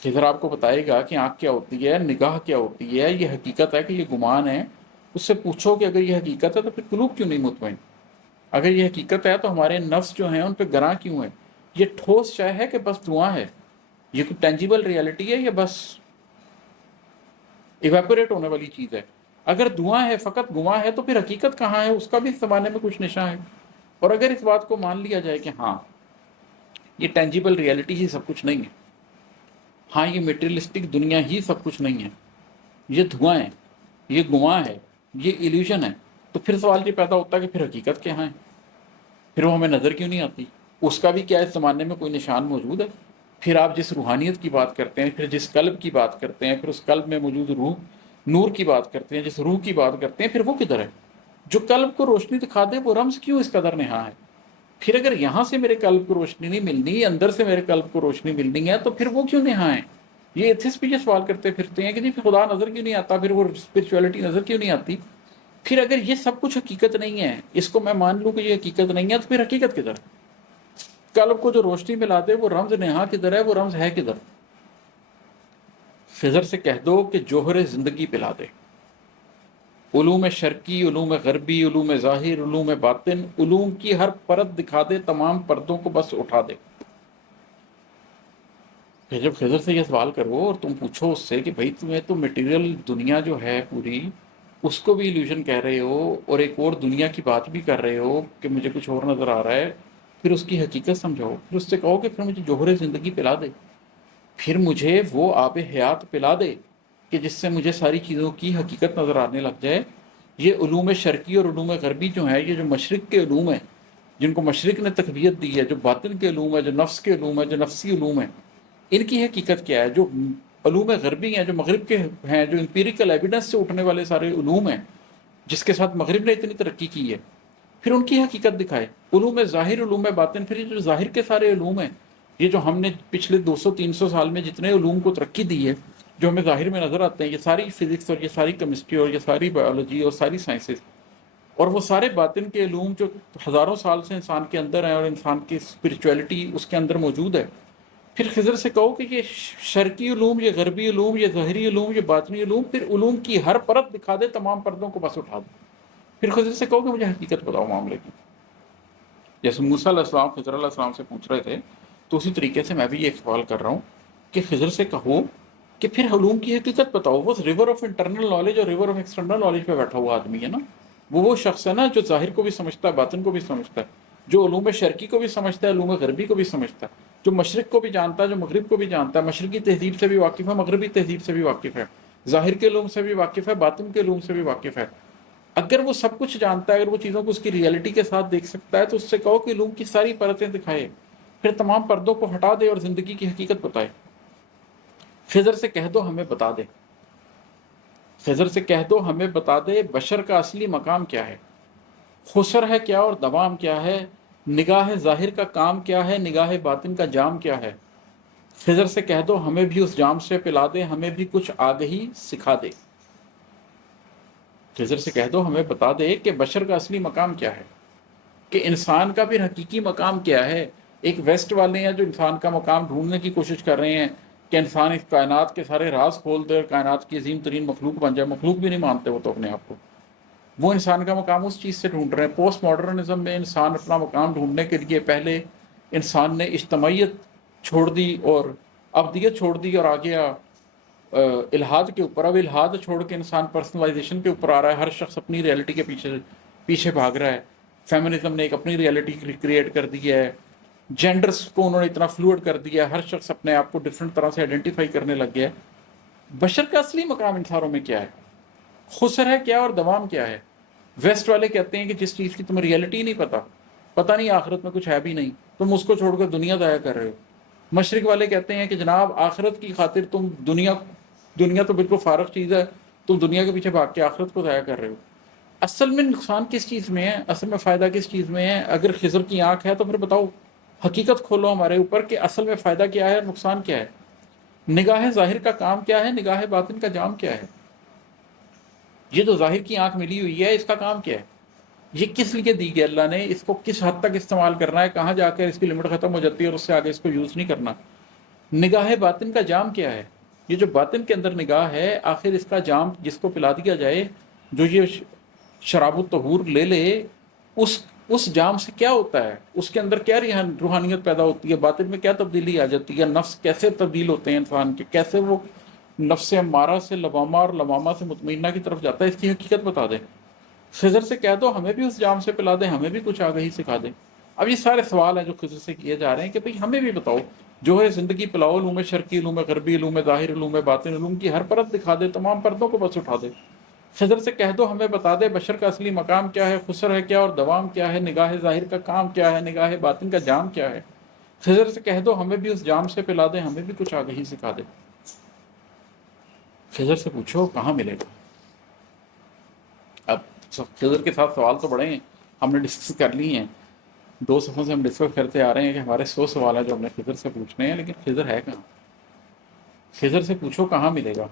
خضر آپ کو بتائے گا کہ آنکھ کیا ہوتی ہے، نگاہ کیا ہوتی ہے، یہ حقیقت ہے کہ یہ گمان ہے۔ اس سے پوچھو کہ اگر یہ حقیقت ہے تو پھر قلوب کیوں نہیں مطمئن؟ اگر یہ حقیقت ہے تو ہمارے نفس جو ہیں ان پہ گراں کیوں ہے؟ یہ ٹھوس شے ہے کہ بس دعا ہے؟ یہ کوئی ٹینجیبل ریئلٹی ہے یا بس ایویپوریٹ ہونے والی چیز ہے؟ اگر دعا ہے، فقط گواہ ہے، تو پھر حقیقت کہاں ہے، اس کا بھی اس زمانے میں کچھ نشاں ہے۔ اور اگر اس بات کو مان لیا جائے کہ ہاں یہ ٹینجیبل ریئلٹی ہی سب کچھ نہیں ہے، ہاں یہ میٹیریلسٹک دنیا ہی سب کچھ نہیں ہے، یہ دھواں ہے، یہ گواہ ہے، یہ ایلیوژن ہے، تو پھر سوال یہ پیدا ہوتا ہے کہ پھر حقیقت کہاں ہے؟ پھر وہ ہمیں نظر کیوں نہیں آتی؟ اس کا بھی کیا اس زمانے میں کوئی نشان موجود ہے؟ پھر آپ جس روحانیت کی بات کرتے ہیں، پھر جس قلب کی بات کرتے ہیں، پھر اس قلب میں موجود روح نور کی بات کرتے ہیں، جس روح کی بات کرتے ہیں، پھر وہ کدھر ہے؟ جو قلب کو روشنی دکھا دے وہ رمز کیوں اس قدر نہاں ہے؟ پھر اگر یہاں سے میرے قلب کو روشنی نہیں ملنی، اندر سے میرے قلب کو روشنی ملنی ہے، تو پھر وہ کیوں نہاں ہے؟ یہ ایتھسٹ بھی یہ سوال کرتے پھرتے ہیں کہ جی خدا نظر کیوں نہیں آتا، پھر وہ اسپرچولیٹی نظر کیوں نہیں آتی؟ پھر اگر یہ سب کچھ حقیقت نہیں ہے، اس کو میں مان لوں کہ یہ حقیقت نہیں ہے، تو پھر حقیقت کدھر ہے؟ قلب کو جو روشنی ملا دے وہ رمز نہاں کدھر ہے، وہ رمز ہے کدھر؟ خضر سے کہہ دو کہ جوہر زندگی پلا دے، علوم شرقی، علوم غربی، علوم ظاہر، علوم باطن، علوم کی ہر پرت دکھا دے، تمام پردوں کو بس اٹھا دے۔ پھر جب خضر سے یہ سوال کرو اور تم پوچھو اس سے کہ بھائی تمہیں تو میٹیریل دنیا جو ہے پوری، اس کو بھی ایلیوژن کہہ رہے ہو اور ایک اور دنیا کی بات بھی کر رہے ہو کہ مجھے کچھ اور نظر آ رہا ہے، پھر اس کی حقیقت سمجھاؤ، پھر اس سے کہو کہ پھر مجھے جوہر زندگی پلا دے۔ پھر مجھے وہ آب حیات پلا دے کہ جس سے مجھے ساری چیزوں کی حقیقت نظر آنے لگ جائے۔ یہ علوم شرقی اور علوم غربی جو ہیں، یہ جو مشرق کے علوم ہیں، جن کو مشرق نے تقویت دی ہے، جو باطن کے علوم ہے، جو نفس کے علوم ہے، جو نفسی علوم ہیں، ان کی حقیقت کیا ہے؟ جو علوم غربی ہیں، جو مغرب کے ہیں، جو امپیریکل ایویڈنس سے اٹھنے والے سارے علوم ہیں، جس کے ساتھ مغرب نے اتنی ترقی کی ہے، پھر ان کی حقیقت دکھائے۔ علوم ظاہر، علوم باطن، پھر یہ جو ظاہر کے سارے علوم ہیں، یہ جو ہم نے پچھلے 200-300 سال میں جتنے علوم کو ترقی دی ہے، جو ہمیں ظاہر میں نظر آتے ہیں، یہ ساری فزکس اور یہ ساری کیمسٹری اور یہ ساری بایولوجی اور ساری سائنسز، اور وہ سارے باطن کے علوم جو ہزاروں سال سے انسان کے اندر ہیں اور انسان کی اسپریچویلٹی اس کے اندر موجود ہے، پھر خضر سے کہو کہ یہ شرقی علوم، یہ غربی علوم، یہ ظاہری علوم، یہ باطنی علوم، پھر علوم کی ہر پرت دکھا دے، تمام پردوں کو بس اٹھا دے۔ پھر خضر سے کہو کہ مجھے حقیقت بتاؤ معاملے کی۔ جیسے موسیٰ علیہ السلام خضر علیہ السلام سے پوچھ رہے تھے، تو اسی طریقے سے میں بھی یہ سوال کر رہا ہوں کہ خضر سے کہو کہ پھر علوم کی حقیقت بتاؤ۔ وہ ریور آف انٹرنل نالج اور ریور آف ایکسٹرنل نالج پہ بیٹھا ہوا آدمی ہے نا، وہ شخص ہے نا جو ظاہر کو بھی سمجھتا ہے، باطن کو بھی سمجھتا ہے، جو علوم شرقی کو بھی سمجھتا ہے، علوم غربی کو بھی سمجھتا ہے، جو مشرق کو بھی جانتا ہے، جو مغرب کو بھی جانتا ہے، مشرقی تہذیب سے بھی واقف ہے، مغربی تہذیب سے بھی واقف ہے، ظاہر کے علوم سے بھی واقف ہے، باطن کے علوم سے بھی واقف ہے۔ اگر وہ سب کچھ جانتا ہے، اگر وہ چیزوں کو اس کی ریئلٹی کے ساتھ دیکھ سکتا ہے، تو اس سے کہو کہ علوم کی ساری پرتیں دکھائے، پھر تمام پردوں کو ہٹا دے اور زندگی کی حقیقت بتائے۔ خضر سے کہہ دو ہمیں بتا دے، خضر سے کہہ دو ہمیں بتا دے، بشر کا اصلی مقام کیا ہے، خسر ہے کیا اور دوام کیا ہے، نگاہ ظاہر کا کام کیا ہے، نگاہ باطن کا جام کیا ہے۔ خضر سے کہہ دو ہمیں بھی اس جام سے پلا دے، ہمیں بھی کچھ آگہی سکھا دے۔ خضر سے کہہ دو ہمیں بتا دے کہ بشر کا اصلی مقام کیا ہے، کہ انسان کا پھر حقیقی مقام کیا ہے۔ ایک ویسٹ والے ہیں جو انسان کا مقام ڈھونڈنے کی کوشش کر رہے ہیں کہ انسان اس کائنات کے سارے راز کھول دے اور کائنات کی عظیم ترین مخلوق بن جائے۔ مخلوق بھی نہیں مانتے وہ تو اپنے آپ کو، وہ انسان کا مقام اس چیز سے ڈھونڈ رہے ہیں۔ پوسٹ ماڈرنزم میں انسان اپنا مقام ڈھونڈنے کے لیے پہلے انسان نے اجتماعیت چھوڑ دی اور ابدیت چھوڑ دی اور آ گیا الہاد کے اوپر۔ اب الہاد چھوڑ کے انسان پرسنلائزیشن کے اوپر آ رہا ہے، ہر شخص اپنی ریئلٹی کے پیچھے بھاگ رہا ہے۔ فیمنزم نے ایک اپنی ریئلٹی کریٹ کر دی ہے، جینڈرز کو انہوں نے اتنا فلوئڈ کر دیا ہے، ہر شخص اپنے آپ کو ڈفرینٹ طرح سے آئیڈینٹیفائی کرنے لگ گیا ہے۔ بشر کا اصلی مقام انسانوں میں کیا ہے، خسر ہے کیا اور دوام کیا ہے۔ ویسٹ والے کہتے ہیں کہ جس چیز کی تمہیں ریئلٹی ہی نہیں پتہ نہیں آخرت میں کچھ ہے بھی نہیں، تم اس کو چھوڑ کر دنیا ضائع کر رہے ہو۔ مشرق والے کہتے ہیں کہ جناب آخرت کی خاطر تم دنیا تو بالکل فارغ چیز ہے، تم دنیا کے پیچھے بھاگ کے آخرت کو ضائع کر رہے ہو۔ اصل میں نقصان کس چیز میں ہے، اصل میں فائدہ کس چیز میں ہے؟ اگر خضر کی آنکھ ہے تو پھر بتاؤ، حقیقت کھولو ہمارے اوپر کہ اصل میں فائدہ کیا ہے اور نقصان کیا ہے۔ نگاہ ظاہر کا کام کیا ہے، نگاہ باطن کا جام کیا ہے۔ یہ جو ظاہر کی آنکھ ملی ہوئی ہے، اس کا کام کیا ہے، یہ کس لیے دی گئی اللہ نے، اس کو کس حد تک استعمال کرنا ہے، کہاں جا کر اس کی لمٹ ختم ہو جاتی ہے اور اس سے آگے اس کو یوز نہیں کرنا۔ نگاہ باطن کا جام کیا ہے، یہ جو باطن کے اندر نگاہ ہے، آخر اس کا جام جس کو پلا دیا جائے، جو یہ شراب الطہور لے لے، اس جام سے کیا ہوتا ہے، اس کے اندر کیا روحانیت پیدا ہوتی ہے، باطن میں کیا تبدیلی آ جاتی ہے، نفس کیسے تبدیل ہوتے ہیں انسان کے، کیسے وہ نفس امارہ سے لوامہ اور لوامہ سے مطمئنہ کی طرف جاتا ہے، اس کی حقیقت بتا دے۔ خضر سے کہہ دو ہمیں بھی اس جام سے پلا دے، ہمیں بھی کچھ آگہی سکھا دے۔ اب یہ سارے سوال ہیں جو خضر سے کیے جا رہے ہیں کہ بھئی ہمیں بھی بتاؤ، جو ہے زندگی پلاؤ، علوم شرقی، علوم غربی، علوم ظاہر، علوم باطن، علوم کی ہر پرت دکھا دے، تمام پردوں کو بس اٹھا دے۔ خضر سے کہہ دو ہمیں بتا دے بشر کا اصلی مقام کیا ہے، خسر ہے کیا اور دوام کیا ہے، نگاہ ظاہر کا کام کیا ہے، نگاہ باطن کا جام کیا ہے۔ خضر سے کہہ دو ہمیں بھی اس جام سے پلا دے، ہمیں بھی کچھ آگہی سکھا دے۔ خضر سے پوچھو کہاں ملے گا۔ اب خضر کے ساتھ سوال تو بڑے ہیں، ہم نے ڈسکس کر لی ہیں، 2 صفحوں سے ہم ڈسکس کرتے آ رہے ہیں کہ ہمارے 100 سوال ہیں جو ہم نے خضر سے پوچھنے ہیں، لیکن خضر ہے کہاں۔ خضر سے پوچھو کہاں ملے گا،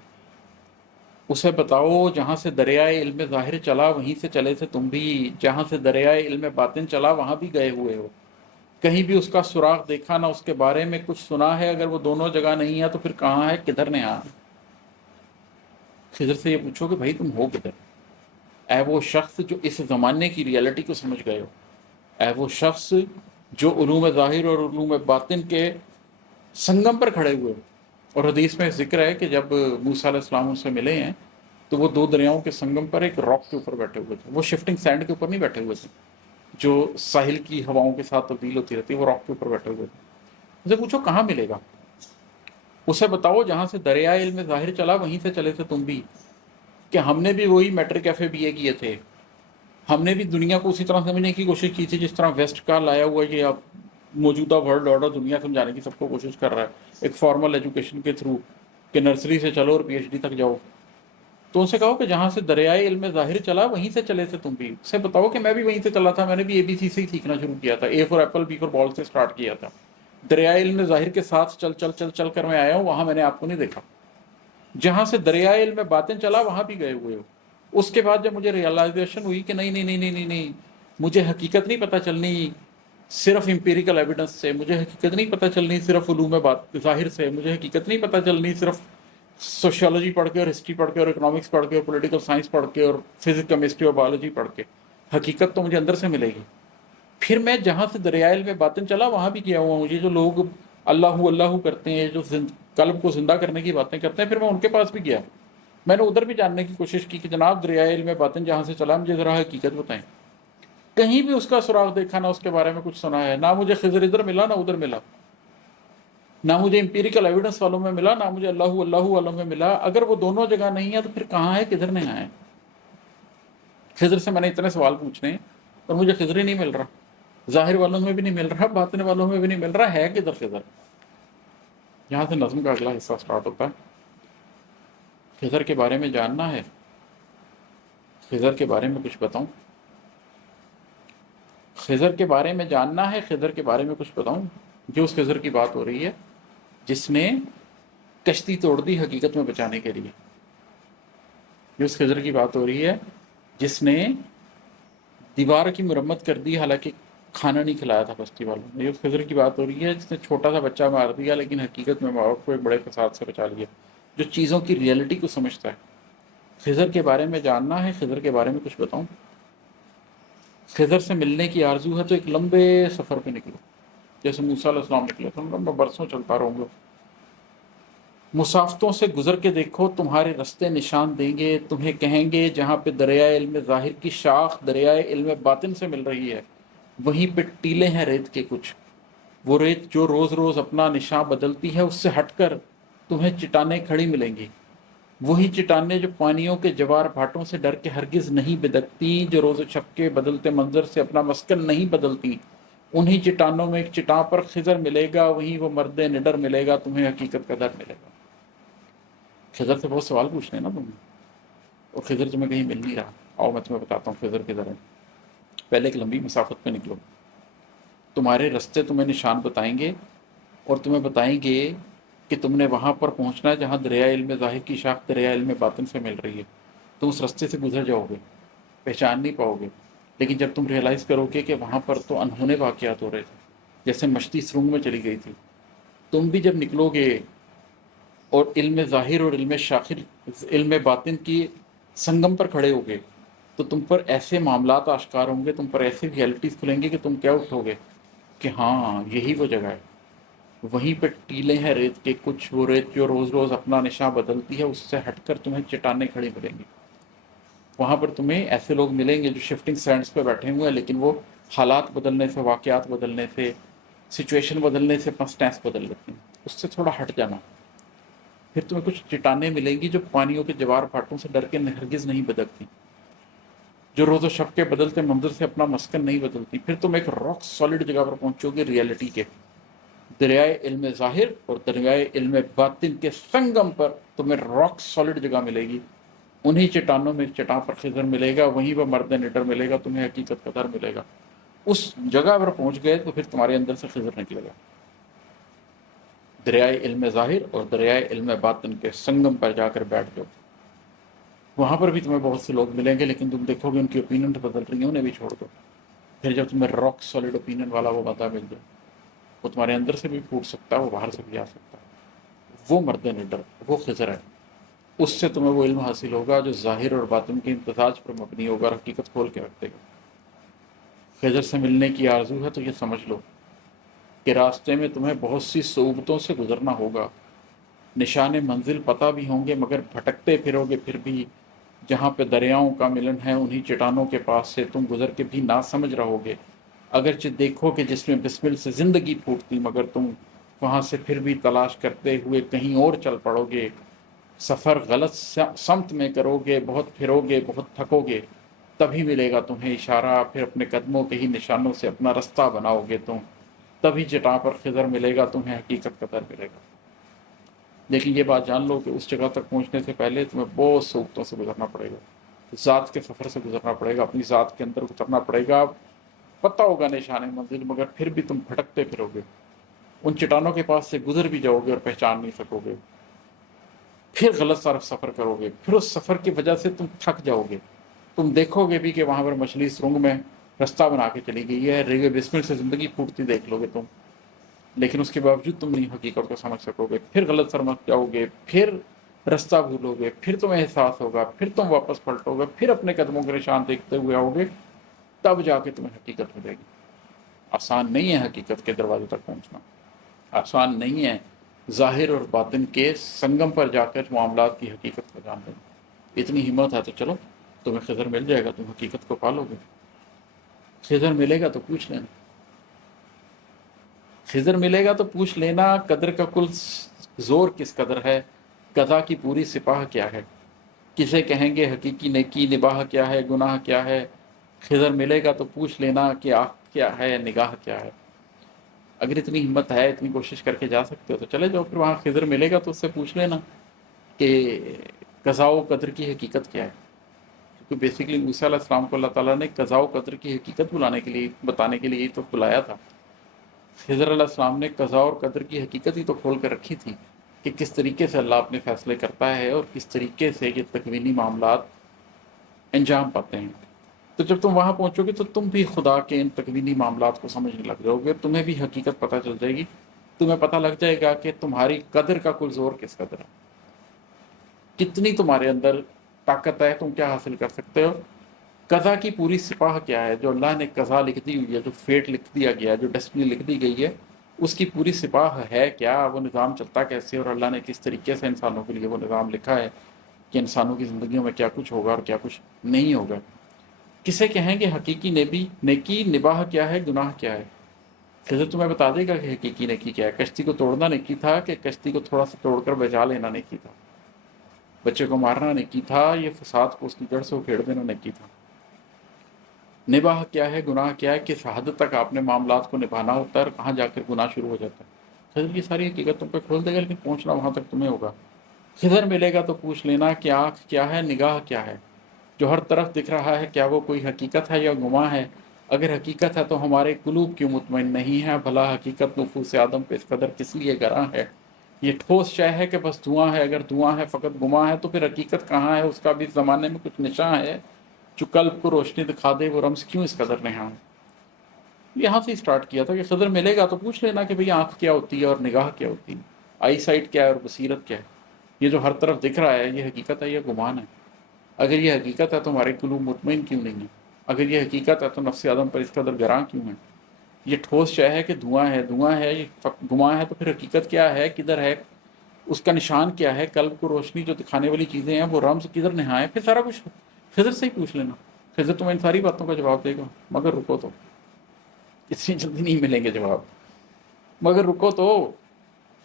اسے بتاؤ جہاں سے دریائے علم ظاہر چلا وہیں سے چلے تھے تم بھی، جہاں سے دریائے علم باطن چلا وہاں بھی گئے ہوئے ہو، کہیں بھی اس کا سراغ دیکھا نہ اس کے بارے میں کچھ سنا ہے، اگر وہ دونوں جگہ نہیں ہے تو پھر کہاں ہے، کدھر نے آ۔ خضر سے یہ پوچھو کہ بھائی تم ہو کدھر، اے وہ شخص جو اس زمانے کی ریئلٹی کو سمجھ گئے ہو، اے وہ شخص جو علوم ظاہر اور علوم باطن کے سنگم پر کھڑے ہوئے ہو۔ اور حدیث میں ذکر ہے کہ جب موسیٰ علیہ السلام ان سے ملے ہیں تو وہ 2 دریاؤں کے سنگم پر ایک راک کے اوپر بیٹھے ہوئے تھے، وہ شفٹنگ سینڈ کے اوپر نہیں بیٹھے ہوئے تھے جو ساحل کی ہواؤں کے ساتھ تبدیل ہوتی رہتی ہے، وہ راک کے اوپر بیٹھے ہوئے تھے۔ اسے پوچھو کہاں ملے گا، اسے بتاؤ جہاں سے دریائے علم ظاہر چلا وہیں سے چلے تھے تم بھی، کہ ہم نے بھی وہی میٹرک ایف اے بی اے کیے تھے، ہم نے بھی دنیا کو اسی طرح سمجھنے کی کوشش کی تھی جس طرح ویسٹ کا لایا ہوا ہے کہ اب موجودہ ورلڈ آرڈر دنیا سمجھانے کی سب کو کوشش کر رہا ہے ایک فارمل ایجوکیشن کے تھرو، کہ نرسری سے چلو اور پی ایچ ڈی تک جاؤ۔ تو ان سے کہو کہ جہاں سے دریائے علم ظاہر چلا وہیں سے چلے تھے تم بھی، اسے بتاؤ کہ میں بھی وہیں سے چلا تھا، میں نے بھی اے بی سی سے ہی سیکھنا شروع کیا تھا، اے فار ایپل بی فار بال سے سٹارٹ کیا تھا، دریائے علم ظاہر کے ساتھ چل چل چل چل کر میں آیا ہوں، وہاں میں نے آپ کو نہیں دیکھا۔ جہاں سے دریائے علم باطن چلا وہاں بھی گئے ہوئے ہو۔ اس کے بعد جب مجھے ریئلائزیشن ہوئی کہ نہیں نہیں نہیں نہیں نہیں نہیں، مجھے حقیقت نہیں پتہ چلنی صرف امپیریکل ایویڈنس سے، مجھے حقیقت نہیں پتہ چلنی صرف علوم ظاہر سے، مجھے حقیقت نہیں پتہ چلنی صرف سوشیولوجی پڑھ کے اور ہسٹری پڑھ کے اور اکنامکس پڑھ کے اور پولیٹیکل سائنس پڑھ کے اور فزکس کیمسٹری اور بایولوجی پڑھ کے، حقیقت تو مجھے اندر سے ملے گی۔ پھر میں جہاں سے دریائے علم باطن چلا وہاں بھی گیا ہوا ہوں۔ یہ جو لوگ اللہ کرتے ہیں، جو قلب کو زندہ کرنے کی باتیں کرتے ہیں، پھر میں ان کے پاس بھی گیا، میں نے ادھر بھی جاننے کی کوشش کی کہ جناب دریائے علم باطن جہاں سے چلا مجھے ذرا حقیقت بتائیں۔ کہیں بھی اس کا سراغ دیکھا، نہ اس کے بارے میں کچھ سنا ہے، نہ مجھے خضر ادھر ملا نہ ادھر ملا، نہ مجھے امپیریکل ایویڈنس والوں میں ملا نہ مجھے اللہ والوں میں ملا۔ اگر وہ دونوں جگہ نہیں ہے تو پھر کہاں ہے، کدھر نہیں آئے؟ خضر سے میں نے اتنے سوال پوچھنے ہیں اور مجھے خضر ہی نہیں مل رہا، ظاہر والوں میں بھی نہیں مل رہا، باطن والوں میں بھی نہیں مل رہا، ہے کدھر خضر؟ یہاں سے نظم کا اگلا حصہ سٹارٹ ہوتا ہے۔ خضر کے بارے میں جاننا ہے، خضر کے بارے میں کچھ بتاؤں، خضر کے بارے میں جاننا ہے، خضر کے بارے میں کچھ بتاؤں۔ جو اس خضر کی بات ہو رہی ہے جس نے کشتی توڑ دی حقیقت میں بچانے کے لیے، جو اس خضر کی بات ہو رہی ہے جس نے دیوار کی مرمت کر دی حالانکہ کھانا نہیں کھلایا تھا بستی والوں نے، یہ اس خضر کی بات ہو رہی ہے جس نے چھوٹا سا بچہ مار دیا لیکن حقیقت میں ماں باپ کو ایک بڑے فساد سے بچا لیا، جو چیزوں کی ریئلٹی کو سمجھتا ہے۔ خضر کے بارے میں جاننا ہے، خضر کے بارے میں کچھ بتاؤں۔ خضر سے ملنے کی آرزو ہے تو ایک لمبے سفر پہ نکلو، جیسے موسیٰ علیہ السلام نکلے تھے، میں برسوں چلتا رہوں گا۔ مسافتوں سے گزر کے دیکھو، تمہارے رستے نشان دیں گے، تمہیں کہیں گے جہاں پہ دریائے علم ظاہر کی شاخ دریائے علم باطن سے مل رہی ہے وہیں پہ ٹیلے ہیں ریت کے کچھ، وہ ریت جو روز روز اپنا نشان بدلتی ہے، اس سے ہٹ کر تمہیں چٹانیں کھڑی ملیں گی، وہی چٹانیں جو پانیوں کے جوار بھاٹوں سے ڈر کے ہرگز نہیں بدکتی، جو روز و شب کے بدلتے منظر سے اپنا مسکن نہیں بدلتی، انہی چٹانوں میں ایک چٹان پر خضر ملے گا، وہیں وہ مرد نڈر ملے گا، تمہیں حقیقت کا در ملے گا۔ خضر سے بہت سوال پوچھنے ہیں نا تم نے، اور خضر تمہیں کہیں مل نہیں رہا، آؤ میں تمہیں بتاتا ہوں خضر کدھر ہے۔ پہلے ایک لمبی مسافت پہ نکلو، تمہارے رستے تمہیں نشان بتائیں گے اور تمہیں بتائیں گے کہ تم نے وہاں پر پہنچنا ہے جہاں دریائے علم ظاہر کی شاخ دریائے علم باطن سے مل رہی ہے۔ تم اس رستے سے گزر جاؤ گے، پہچان نہیں پاؤ گے، لیکن جب تم ریئلائز کرو گے کہ وہاں پر تو انہونے واقعات ہو رہے تھے، جیسے مشتی سرنگ میں چلی گئی تھی، تم بھی جب نکلو گے اور علم ظاہر اور علم شاخر علم باطن کی سنگم پر کھڑے ہوگے تو تم پر ایسے معاملات آشکار ہوں گے، تم پر ایسی ریئلٹیز کھلیں گے کہ تم کیا اٹھو گے کہ ہاں یہی وہ جگہ ہے، وہیں پہ ٹیلے ہیں ریت کے کچھ، وہ ریت جو روز روز اپنا نشان بدلتی ہے، اس سے ہٹ کر تمہیں چٹانیں کھڑی ملیں گی۔ وہاں پر تمہیں ایسے لوگ ملیں گے جو شفٹنگ سینڈز پہ بیٹھے ہوئے ہیں، لیکن وہ حالات بدلنے سے، واقعات بدلنے سے، سچویشن بدلنے سے اپنا سٹینس بدل لیتے ہیں، اس سے تھوڑا ہٹ جانا۔ پھر تمہیں کچھ چٹانیں ملیں گی جو پانیوں کے جوار پھاٹوں سے ڈر کے ہرگز نہیں بدکتی، جو روز و شب کے بدلتے منظر سے اپنا مسکن نہیں بدلتی۔ پھر تم ایک راک سالڈ جگہ پر پہنچو گے ریئلٹی کے، دریائے علم ظاہر اور دریائے علم باطن کے سنگم پر تمہیں راک سالڈ جگہ ملے گی، انہی چٹانوں میں ایک چٹان پر خضر ملے گا، وہیں وہ مرد نڈر ملے گا، تمہیں حقیقت کا در ملے گا۔ اس جگہ پر پہنچ گئے تو پھر تمہارے اندر سے خضر نکلے گا، دریائے علم ظاہر اور دریائے علم باطن کے سنگم پر جا کر بیٹھ جاؤ۔ وہاں پر بھی تمہیں بہت سے لوگ ملیں گے لیکن تم دیکھو گے ان کی اوپینین بدل رہی ہیں، انہیں بھی چھوڑ دو۔ پھر جب تمہیں راک سالڈ اوپینین والا وہ بندہ مل جائے، وہ تمہارے اندر سے بھی پھوٹ سکتا ہے، وہ باہر سے بھی آ سکتا ہے، وہ مرد نڈر، وہ خضر ہے، اس سے تمہیں وہ علم حاصل ہوگا جو ظاہر اور باطن کے امتزاج پر مبنی ہوگا اور حقیقت کھول کے رکھ دے گا۔ خضر سے ملنے کی آرزو ہے تو یہ سمجھ لو کہ راستے میں تمہیں بہت سی صعوبتوں سے گزرنا ہوگا، نشان منزل پتہ بھی ہوں گے مگر بھٹکتے پھرو گے پھر بھی، جہاں پہ دریاؤں کا ملن ہے انہی چٹانوں کے پاس سے تم گزر کے بھی نہ سمجھ رہو گے، اگرچہ دیکھو کہ جس میں بسمل سے زندگی پھوٹتی مگر تم وہاں سے پھر بھی تلاش کرتے ہوئے کہیں اور چل پڑو گے، سفر غلط سمت میں کرو گے، بہت پھرو گے، بہت تھکو گے، تبھی ملے گا تمہیں اشارہ، پھر اپنے قدموں کے ہی نشانوں سے اپنا رستہ بناؤ گے تم، تبھی چٹان پر خضر ملے گا تمہیں، حقیقت کا در ملے گا۔ لیکن یہ بات جان لو کہ اس جگہ تک پہنچنے سے پہلے تمہیں بہت صعوبتوں سے گزرنا پڑے گا، ذات کے سفر سے گزرنا پڑے گا، اپنی ذات کے اندر اترنا پڑے گا، پتہ ہوگا نشان منزل، مگر پھر بھی تم بھٹکتے پھرو گے، ان چٹانوں کے پاس سے گزر بھی جاؤ گے اور پہچان نہیں سکو گے، پھر غلط طرف سفر کرو گے، پھر اس سفر کی وجہ سے تم تھک جاؤ گے، تم دیکھو گے بھی کہ وہاں پر مچھلی سرنگ میں رستہ بنا کے چلی گئی ہے، ریگے بسمل سے زندگی پھوٹتی دیکھ لو گے تم، لیکن اس کے باوجود تم نہیں حقیقت کو سمجھ سکو گے، پھر غلط سمجھ جاؤ گے، پھر رستہ بھولو گے، پھر تمہیں احساس ہوگا، پھر تم واپس پلٹو گے، پھر اپنے قدموں کے نشان دیکھتے ہوئے آؤ گے، تب جا کے تمہیں حقیقت ملے گی۔ آسان نہیں ہے حقیقت کے دروازے تک پہنچنا، آسان نہیں ہے ظاہر اور باطن کے سنگم پر جا کر معاملات کی حقیقت کو جان لینا۔ اتنی ہمت ہے تو چلو، تمہیں خضر مل جائے گا، تم حقیقت کو پالو گے، خضر ملے گا تو پوچھ لینا، خضر ملے گا تو پوچھ لینا، قدر کا کل زور کس قدر ہے، قضا کی پوری سپاہ کیا ہے، کسے کہیں گے حقیقی نیکی، نباہ کیا ہے، گناہ کیا ہے، خضر ملے گا تو پوچھ لینا کہ آنکھ کیا ہے، نگاہ کیا ہے۔ اگر اتنی ہمت ہے، اتنی کوشش کر کے جا سکتے ہو تو چلے جاؤ، پھر وہاں خضر ملے گا تو اس سے پوچھ لینا کہ قضاء و قدر کی حقیقت کیا ہے، کیونکہ بیسیکلی موسیٰ علیہ السلام کو اللہ تعالیٰ نے قضاء و قدر کی حقیقت بتانے کے لیے ہی تو بلایا تھا۔ خضر علیہ السلام نے قضاء اور قدر کی حقیقت ہی تو کھول کر رکھی تھی کہ کس طریقے سے اللہ اپنے فیصلے کرتا ہے اور کس طریقے سے یہ تکوینی معاملات انجام پاتے ہیں۔ تو جب تم وہاں پہنچو گے تو تم بھی خدا کے ان تکوینی معاملات کو سمجھنے لگ جاؤ گے، تمہیں بھی حقیقت پتہ چل جائے گی، تمہیں پتہ لگ جائے گا کہ تمہاری قدر کا کل زور کس قدر ہے، کتنی تمہارے اندر طاقت ہے، تم کیا حاصل کر سکتے ہو، قضا کی پوری سپاہ کیا ہے، جو اللہ نے قضا لکھ دی ہوئی ہے، جو فیٹ لکھ دیا گیا ہے، جو ڈسٹنی لکھ دی گئی ہے، اس کی پوری سپاہ ہے کیا، وہ نظام چلتا کیسے، اور اللہ نے کس طریقے سے انسانوں کے لیے وہ نظام لکھا ہے کہ انسانوں کی زندگیوں میں کیا کچھ ہوگا اور کیا کچھ نہیں ہوگا۔ کسے کہیں گے حقیقی نبی، نیکی نباہ کیا ہے، گناہ کیا ہے۔ خضر تمہیں بتا دے گا کہ حقیقی نیکی کیا ہے، کشتی کو توڑنا نیکی تھا کہ کشتی کو تھوڑا سا توڑ کر بجا لینا نیکی تھا، بچے کو مارنا نیکی تھا، یہ فساد کو اس کی جڑ سے اکھیڑ دینا نیکی تھا۔ نباہ کیا ہے، گناہ کیا ہے، کس حد تک آپ نے معاملات کو نبھانا ہوتا ہے اور کہاں جا کر گناہ شروع ہو جاتا ہے۔ خضر کی ساری حقیقت تم پہ کھول دے گا، لیکن پہنچنا وہاں تک تمہیں ہوگا۔ خضر ملے گا تو پوچھ لینا کہ آنکھ کیا ہے، نگاہ کیا ہے، جو ہر طرف دکھ رہا ہے کیا وہ کوئی حقیقت ہے یا گماں ہے، اگر حقیقت ہے تو ہمارے قلوب کیوں مطمئن نہیں ہے، بھلا حقیقت نفوس آدم پہ اس قدر کس لیے گراں ہے، یہ ٹھوس شے ہے کہ بس دھواں ہے، اگر دھواں ہے فقط گماں ہے تو پھر حقیقت کہاں ہے، اس کا بھی اس زمانے میں کچھ نشاں ہے، جو قلب کو روشنی دکھا دے وہ رمز کیوں اس قدر نہاں ہے۔ یہاں سے سٹارٹ کیا تھا کہ خضر ملے گا تو پوچھ لینا کہ بھئی آنکھ کیا ہوتی ہے اور نگاہ کیا ہوتی ہے، آئی سائٹ کیا ہے اور بصیرت کیا ہے، یہ جو ہر طرف دکھ رہا ہے یہ حقیقت ہے یا گمان ہے، اگر یہ حقیقت ہے تو ہمارے قلوب مطمئن کیوں نہیں ہے، اگر یہ حقیقت ہے تو نفس آدم پر اس قدر گراں کیوں ہے، یہ ٹھوس شے ہے کہ دھواں ہے، دھواں ہے، یہ گمان ہے، تو پھر حقیقت کیا ہے، کدھر ہے، اس کا نشان کیا ہے، قلب کو روشنی جو دکھانے والی چیزیں ہیں وہ رمز کدھر نہاں ہے، پھر سارا کچھ خضر سے ہی پوچھ لینا، خضر تمہیں ان ساری باتوں کا جواب دے گا، مگر رکو تو، اتنی جلدی نہیں ملیں گے جواب، مگر رکو تو،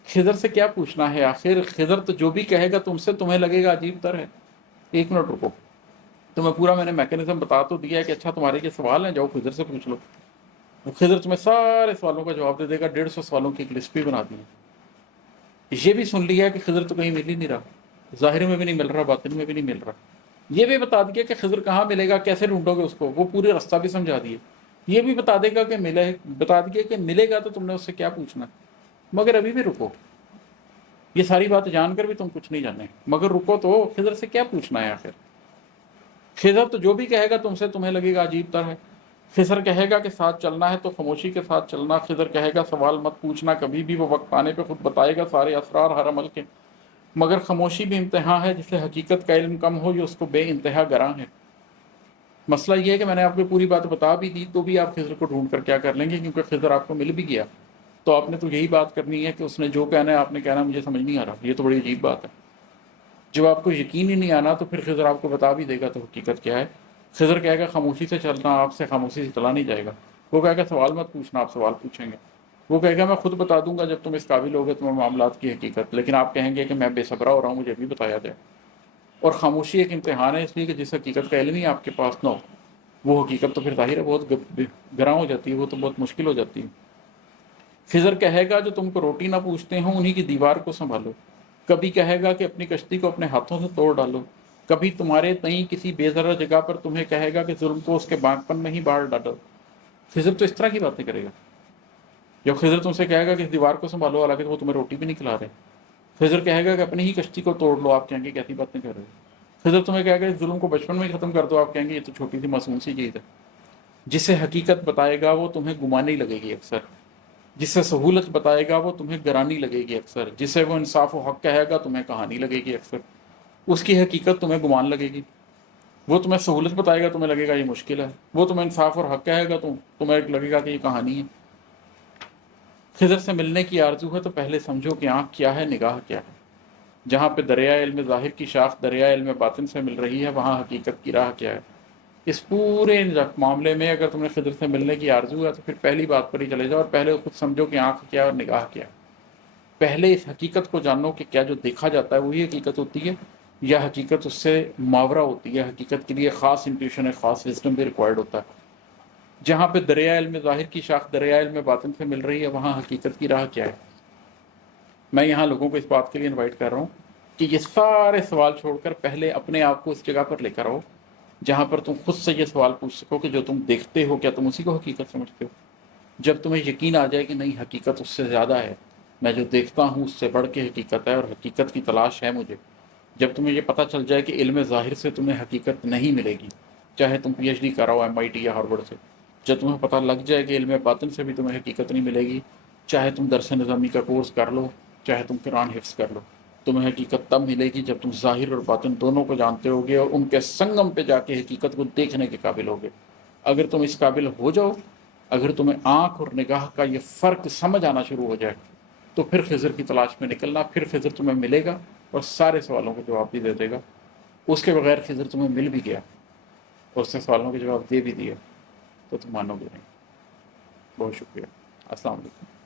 خضر سے کیا پوچھنا ہے آخر، خضر تو جو بھی کہے گا تم سے تمہیں لگے گا عجیب تر ہے، ایک منٹ رکو، تمہیں پورا میں نے میکینزم بتا تو دیا ہے کہ اچھا تمہارے یہ سوال ہیں، جاؤ خضر سے پوچھ لو، خضر تمہیں سارے سوالوں کا جواب دے دے گا، 150 سوالوں کی ایک لسٹ بھی بنا دی ہے۔ یہ بھی سن لیا کہ خضر تو کہیں مل ہی نہیں رہا، ظاہر میں بھی نہیں مل رہا، باطن میں بھی نہیں مل رہا، یہ بھی بتا دیا کہ خضر کہاں ملے گا، کیسے ڈھونڈو گے اس کو، وہ پورے راستہ بھی سمجھا دیے، یہ بھی بتا دے گا کہ بتا دیا کہ ملے گا تو تم نے اس سے کیا پوچھنا، مگر ابھی بھی رکو، یہ ساری بات جان کر بھی تم کچھ نہیں جانے، مگر رکو تو، خضر سے کیا پوچھنا ہے آخر، خضر تو جو بھی کہے گا تم سے تمہیں لگے گا عجیب تر ہے، خضر کہے گا کہ ساتھ چلنا ہے تو خاموشی کے ساتھ چلنا، خضر کہے گا سوال مت پوچھنا کبھی بھی، وہ وقت آنے پہ خود بتائے گا سارے اسرار ہر عمل کے، مگر خاموشی بھی امتحان ہے، جسے حقیقت کا علم کم ہو یہ اس کو بے انتہا گراں ہے۔ مسئلہ یہ ہے کہ میں نے آپ کو پوری بات بتا بھی دی تو بھی آپ خضر کو ڈھونڈ کر کیا کر لیں گے، کیونکہ خضر آپ کو مل بھی گیا، تو آپ نے تو یہی بات کرنی ہے کہ اس نے جو کہنا ہے آپ نے کہنا مجھے سمجھ نہیں آ رہا، یہ تو بڑی عجیب بات ہے۔ جب آپ کو یقین ہی نہیں آنا تو پھر خضر آپ کو بتا بھی دے گا تو حقیقت کیا ہے، خضر کہے گا خاموشی سے چلنا، آپ سے خاموشی سے چلا نہیں جائے گا، وہ کہے گا سوال مت پوچھنا، آپ سوال پوچھیں گے، وہ کہے گا میں خود بتا دوں گا جب تم اس قابل ہوگے تمہیں معاملات کی حقیقت، لیکن آپ کہیں گے کہ میں بے صبرا ہو رہا ہوں، مجھے بھی بتایا جائے۔ اور خاموشی ایک امتحان ہے، اس لیے کہ جس حقیقت کا علم ہی آپ کے پاس نہ ہو، وہ حقیقت تو پھر ظاہر ہے بہت گراں ہو جاتی ہے، وہ تو بہت مشکل ہو جاتی ہے۔ خضر کہے گا جو تم کو روٹی نہ پوچھتے ہوں انہی کی دیوار کو سنبھالو، کبھی کہے گا کہ اپنی کشتی کو اپنے ہاتھوں سے توڑ ڈالو، کبھی تمہارے تئیں کسی بے ضرر جگہ پر تمہیں کہے گا کہ ظلم کو اس کے بانکپن میں ہی باڑ ڈالو۔ خضر تو اس طرح کی باتیں کرے گا۔ جب خضر تم سے کہے گا کہ اس دیوار کو سنبھالو، حالانکہ وہ تمہیں روٹی بھی نہیں کھلا رہے۔ خضر کہے گا کہ اپنی ہی کشتی کو توڑ لو، آپ کہیں گے کیسی باتیں کر رہے ہو۔ خضر تمہیں کہے گا اس ظلم کو بچپن میں ہی ختم کر دو، آپ کہیں گے یہ تو چھوٹی سی معصوم سی چیز ہے۔ جسے حقیقت بتائے گا وہ تمہیں گمانی لگے گی اکثر، جسے سہولت بتائے گا وہ تمہیں گرانی لگے گی اکثر، جسے وہ انصاف و حق کہے گا تمہیں کہانی لگے گی اکثر، اس کی حقیقت تمہیں گمان لگے گی۔ وہ تمہیں سہولت بتائے گا تمہیں لگے گا یہ مشکل ہے، وہ تمہیں انصاف اور حق کہے گا تمہیں لگے گا کہ یہ کہانی ہے۔ خضر سے ملنے کی آرزو ہے تو پہلے سمجھو کہ آنکھ کیا ہے، نگاہ کیا ہے۔ جہاں پہ دریائے علم ظاہر کی شاخ دریائے علم باطن سے مل رہی ہے، وہاں حقیقت کی راہ کیا ہے۔ اس پورے معاملے میں اگر تم نے خضر سے ملنے کی آرزو ہے تو پھر پہلی بات پر ہی چلے جاؤ اور پہلے خود سمجھو کہ آنکھ کیا ہے اور نگاہ کیا ہے۔ پہلے اس حقیقت کو جانو کہ کیا جو دیکھا جاتا ہے وہی حقیقت ہوتی ہے، یا حقیقت اس سے ماورا ہوتی ہے، حقیقت کے لیے خاص انٹیوشن ہے، خاص وزڈم بھی ریکوائرڈ ہوتا ہے۔ جہاں پہ دریائے علم ظاہر کی شاخ دریائے علم باطن سے مل رہی ہے، وہاں حقیقت کی راہ کیا ہے۔ میں یہاں لوگوں کو اس بات کے لیے انوائٹ کر رہا ہوں کہ یہ سارے سوال چھوڑ کر پہلے اپنے آپ کو اس جگہ پر لے کر آؤ جہاں پر تم خود سے یہ سوال پوچھ سکو کہ جو تم دیکھتے ہو کیا تم اسی کو حقیقت سمجھتے ہو۔ جب تمہیں یقین آ جائے کہ نہیں حقیقت اس سے زیادہ ہے، میں جو دیکھتا ہوں اس سے بڑھ کے حقیقت ہے اور حقیقت کی تلاش ہے مجھے، جب تمہیں یہ پتہ چل جائے کہ علم ظاہر سے تمہیں حقیقت نہیں ملے گی، چاہے تم پی ایچ ڈی کر رہا ہو MIT یا ہارورڈ سے، جب تمہیں پتہ لگ جائے کہ علم باطن سے بھی تمہیں حقیقت نہیں ملے گی، چاہے تم درس نظامی کا کورس کر لو، چاہے تم قرآن حفظ کر لو، تمہیں حقیقت تب ملے گی جب تم ظاہر اور باطن دونوں کو جانتے ہوگے اور ان کے سنگم پہ جا کے حقیقت کو دیکھنے کے قابل ہوگے۔ اگر تم اس قابل ہو جاؤ، اگر تمہیں آنکھ اور نگاہ کا یہ فرق سمجھ آنا شروع ہو جائے، تو پھر خضر کی تلاش میں نکلنا، پھر خضر تمہیں ملے گا اور سارے سوالوں کے جواب بھی دے دے گا۔ اس کے بغیر خضر تمہیں مل بھی گیا اور اس نے سوالوں کے جواب دے بھی دیے تو تم مانو گے نہیں۔ بہت شکریہ، السلام علیکم۔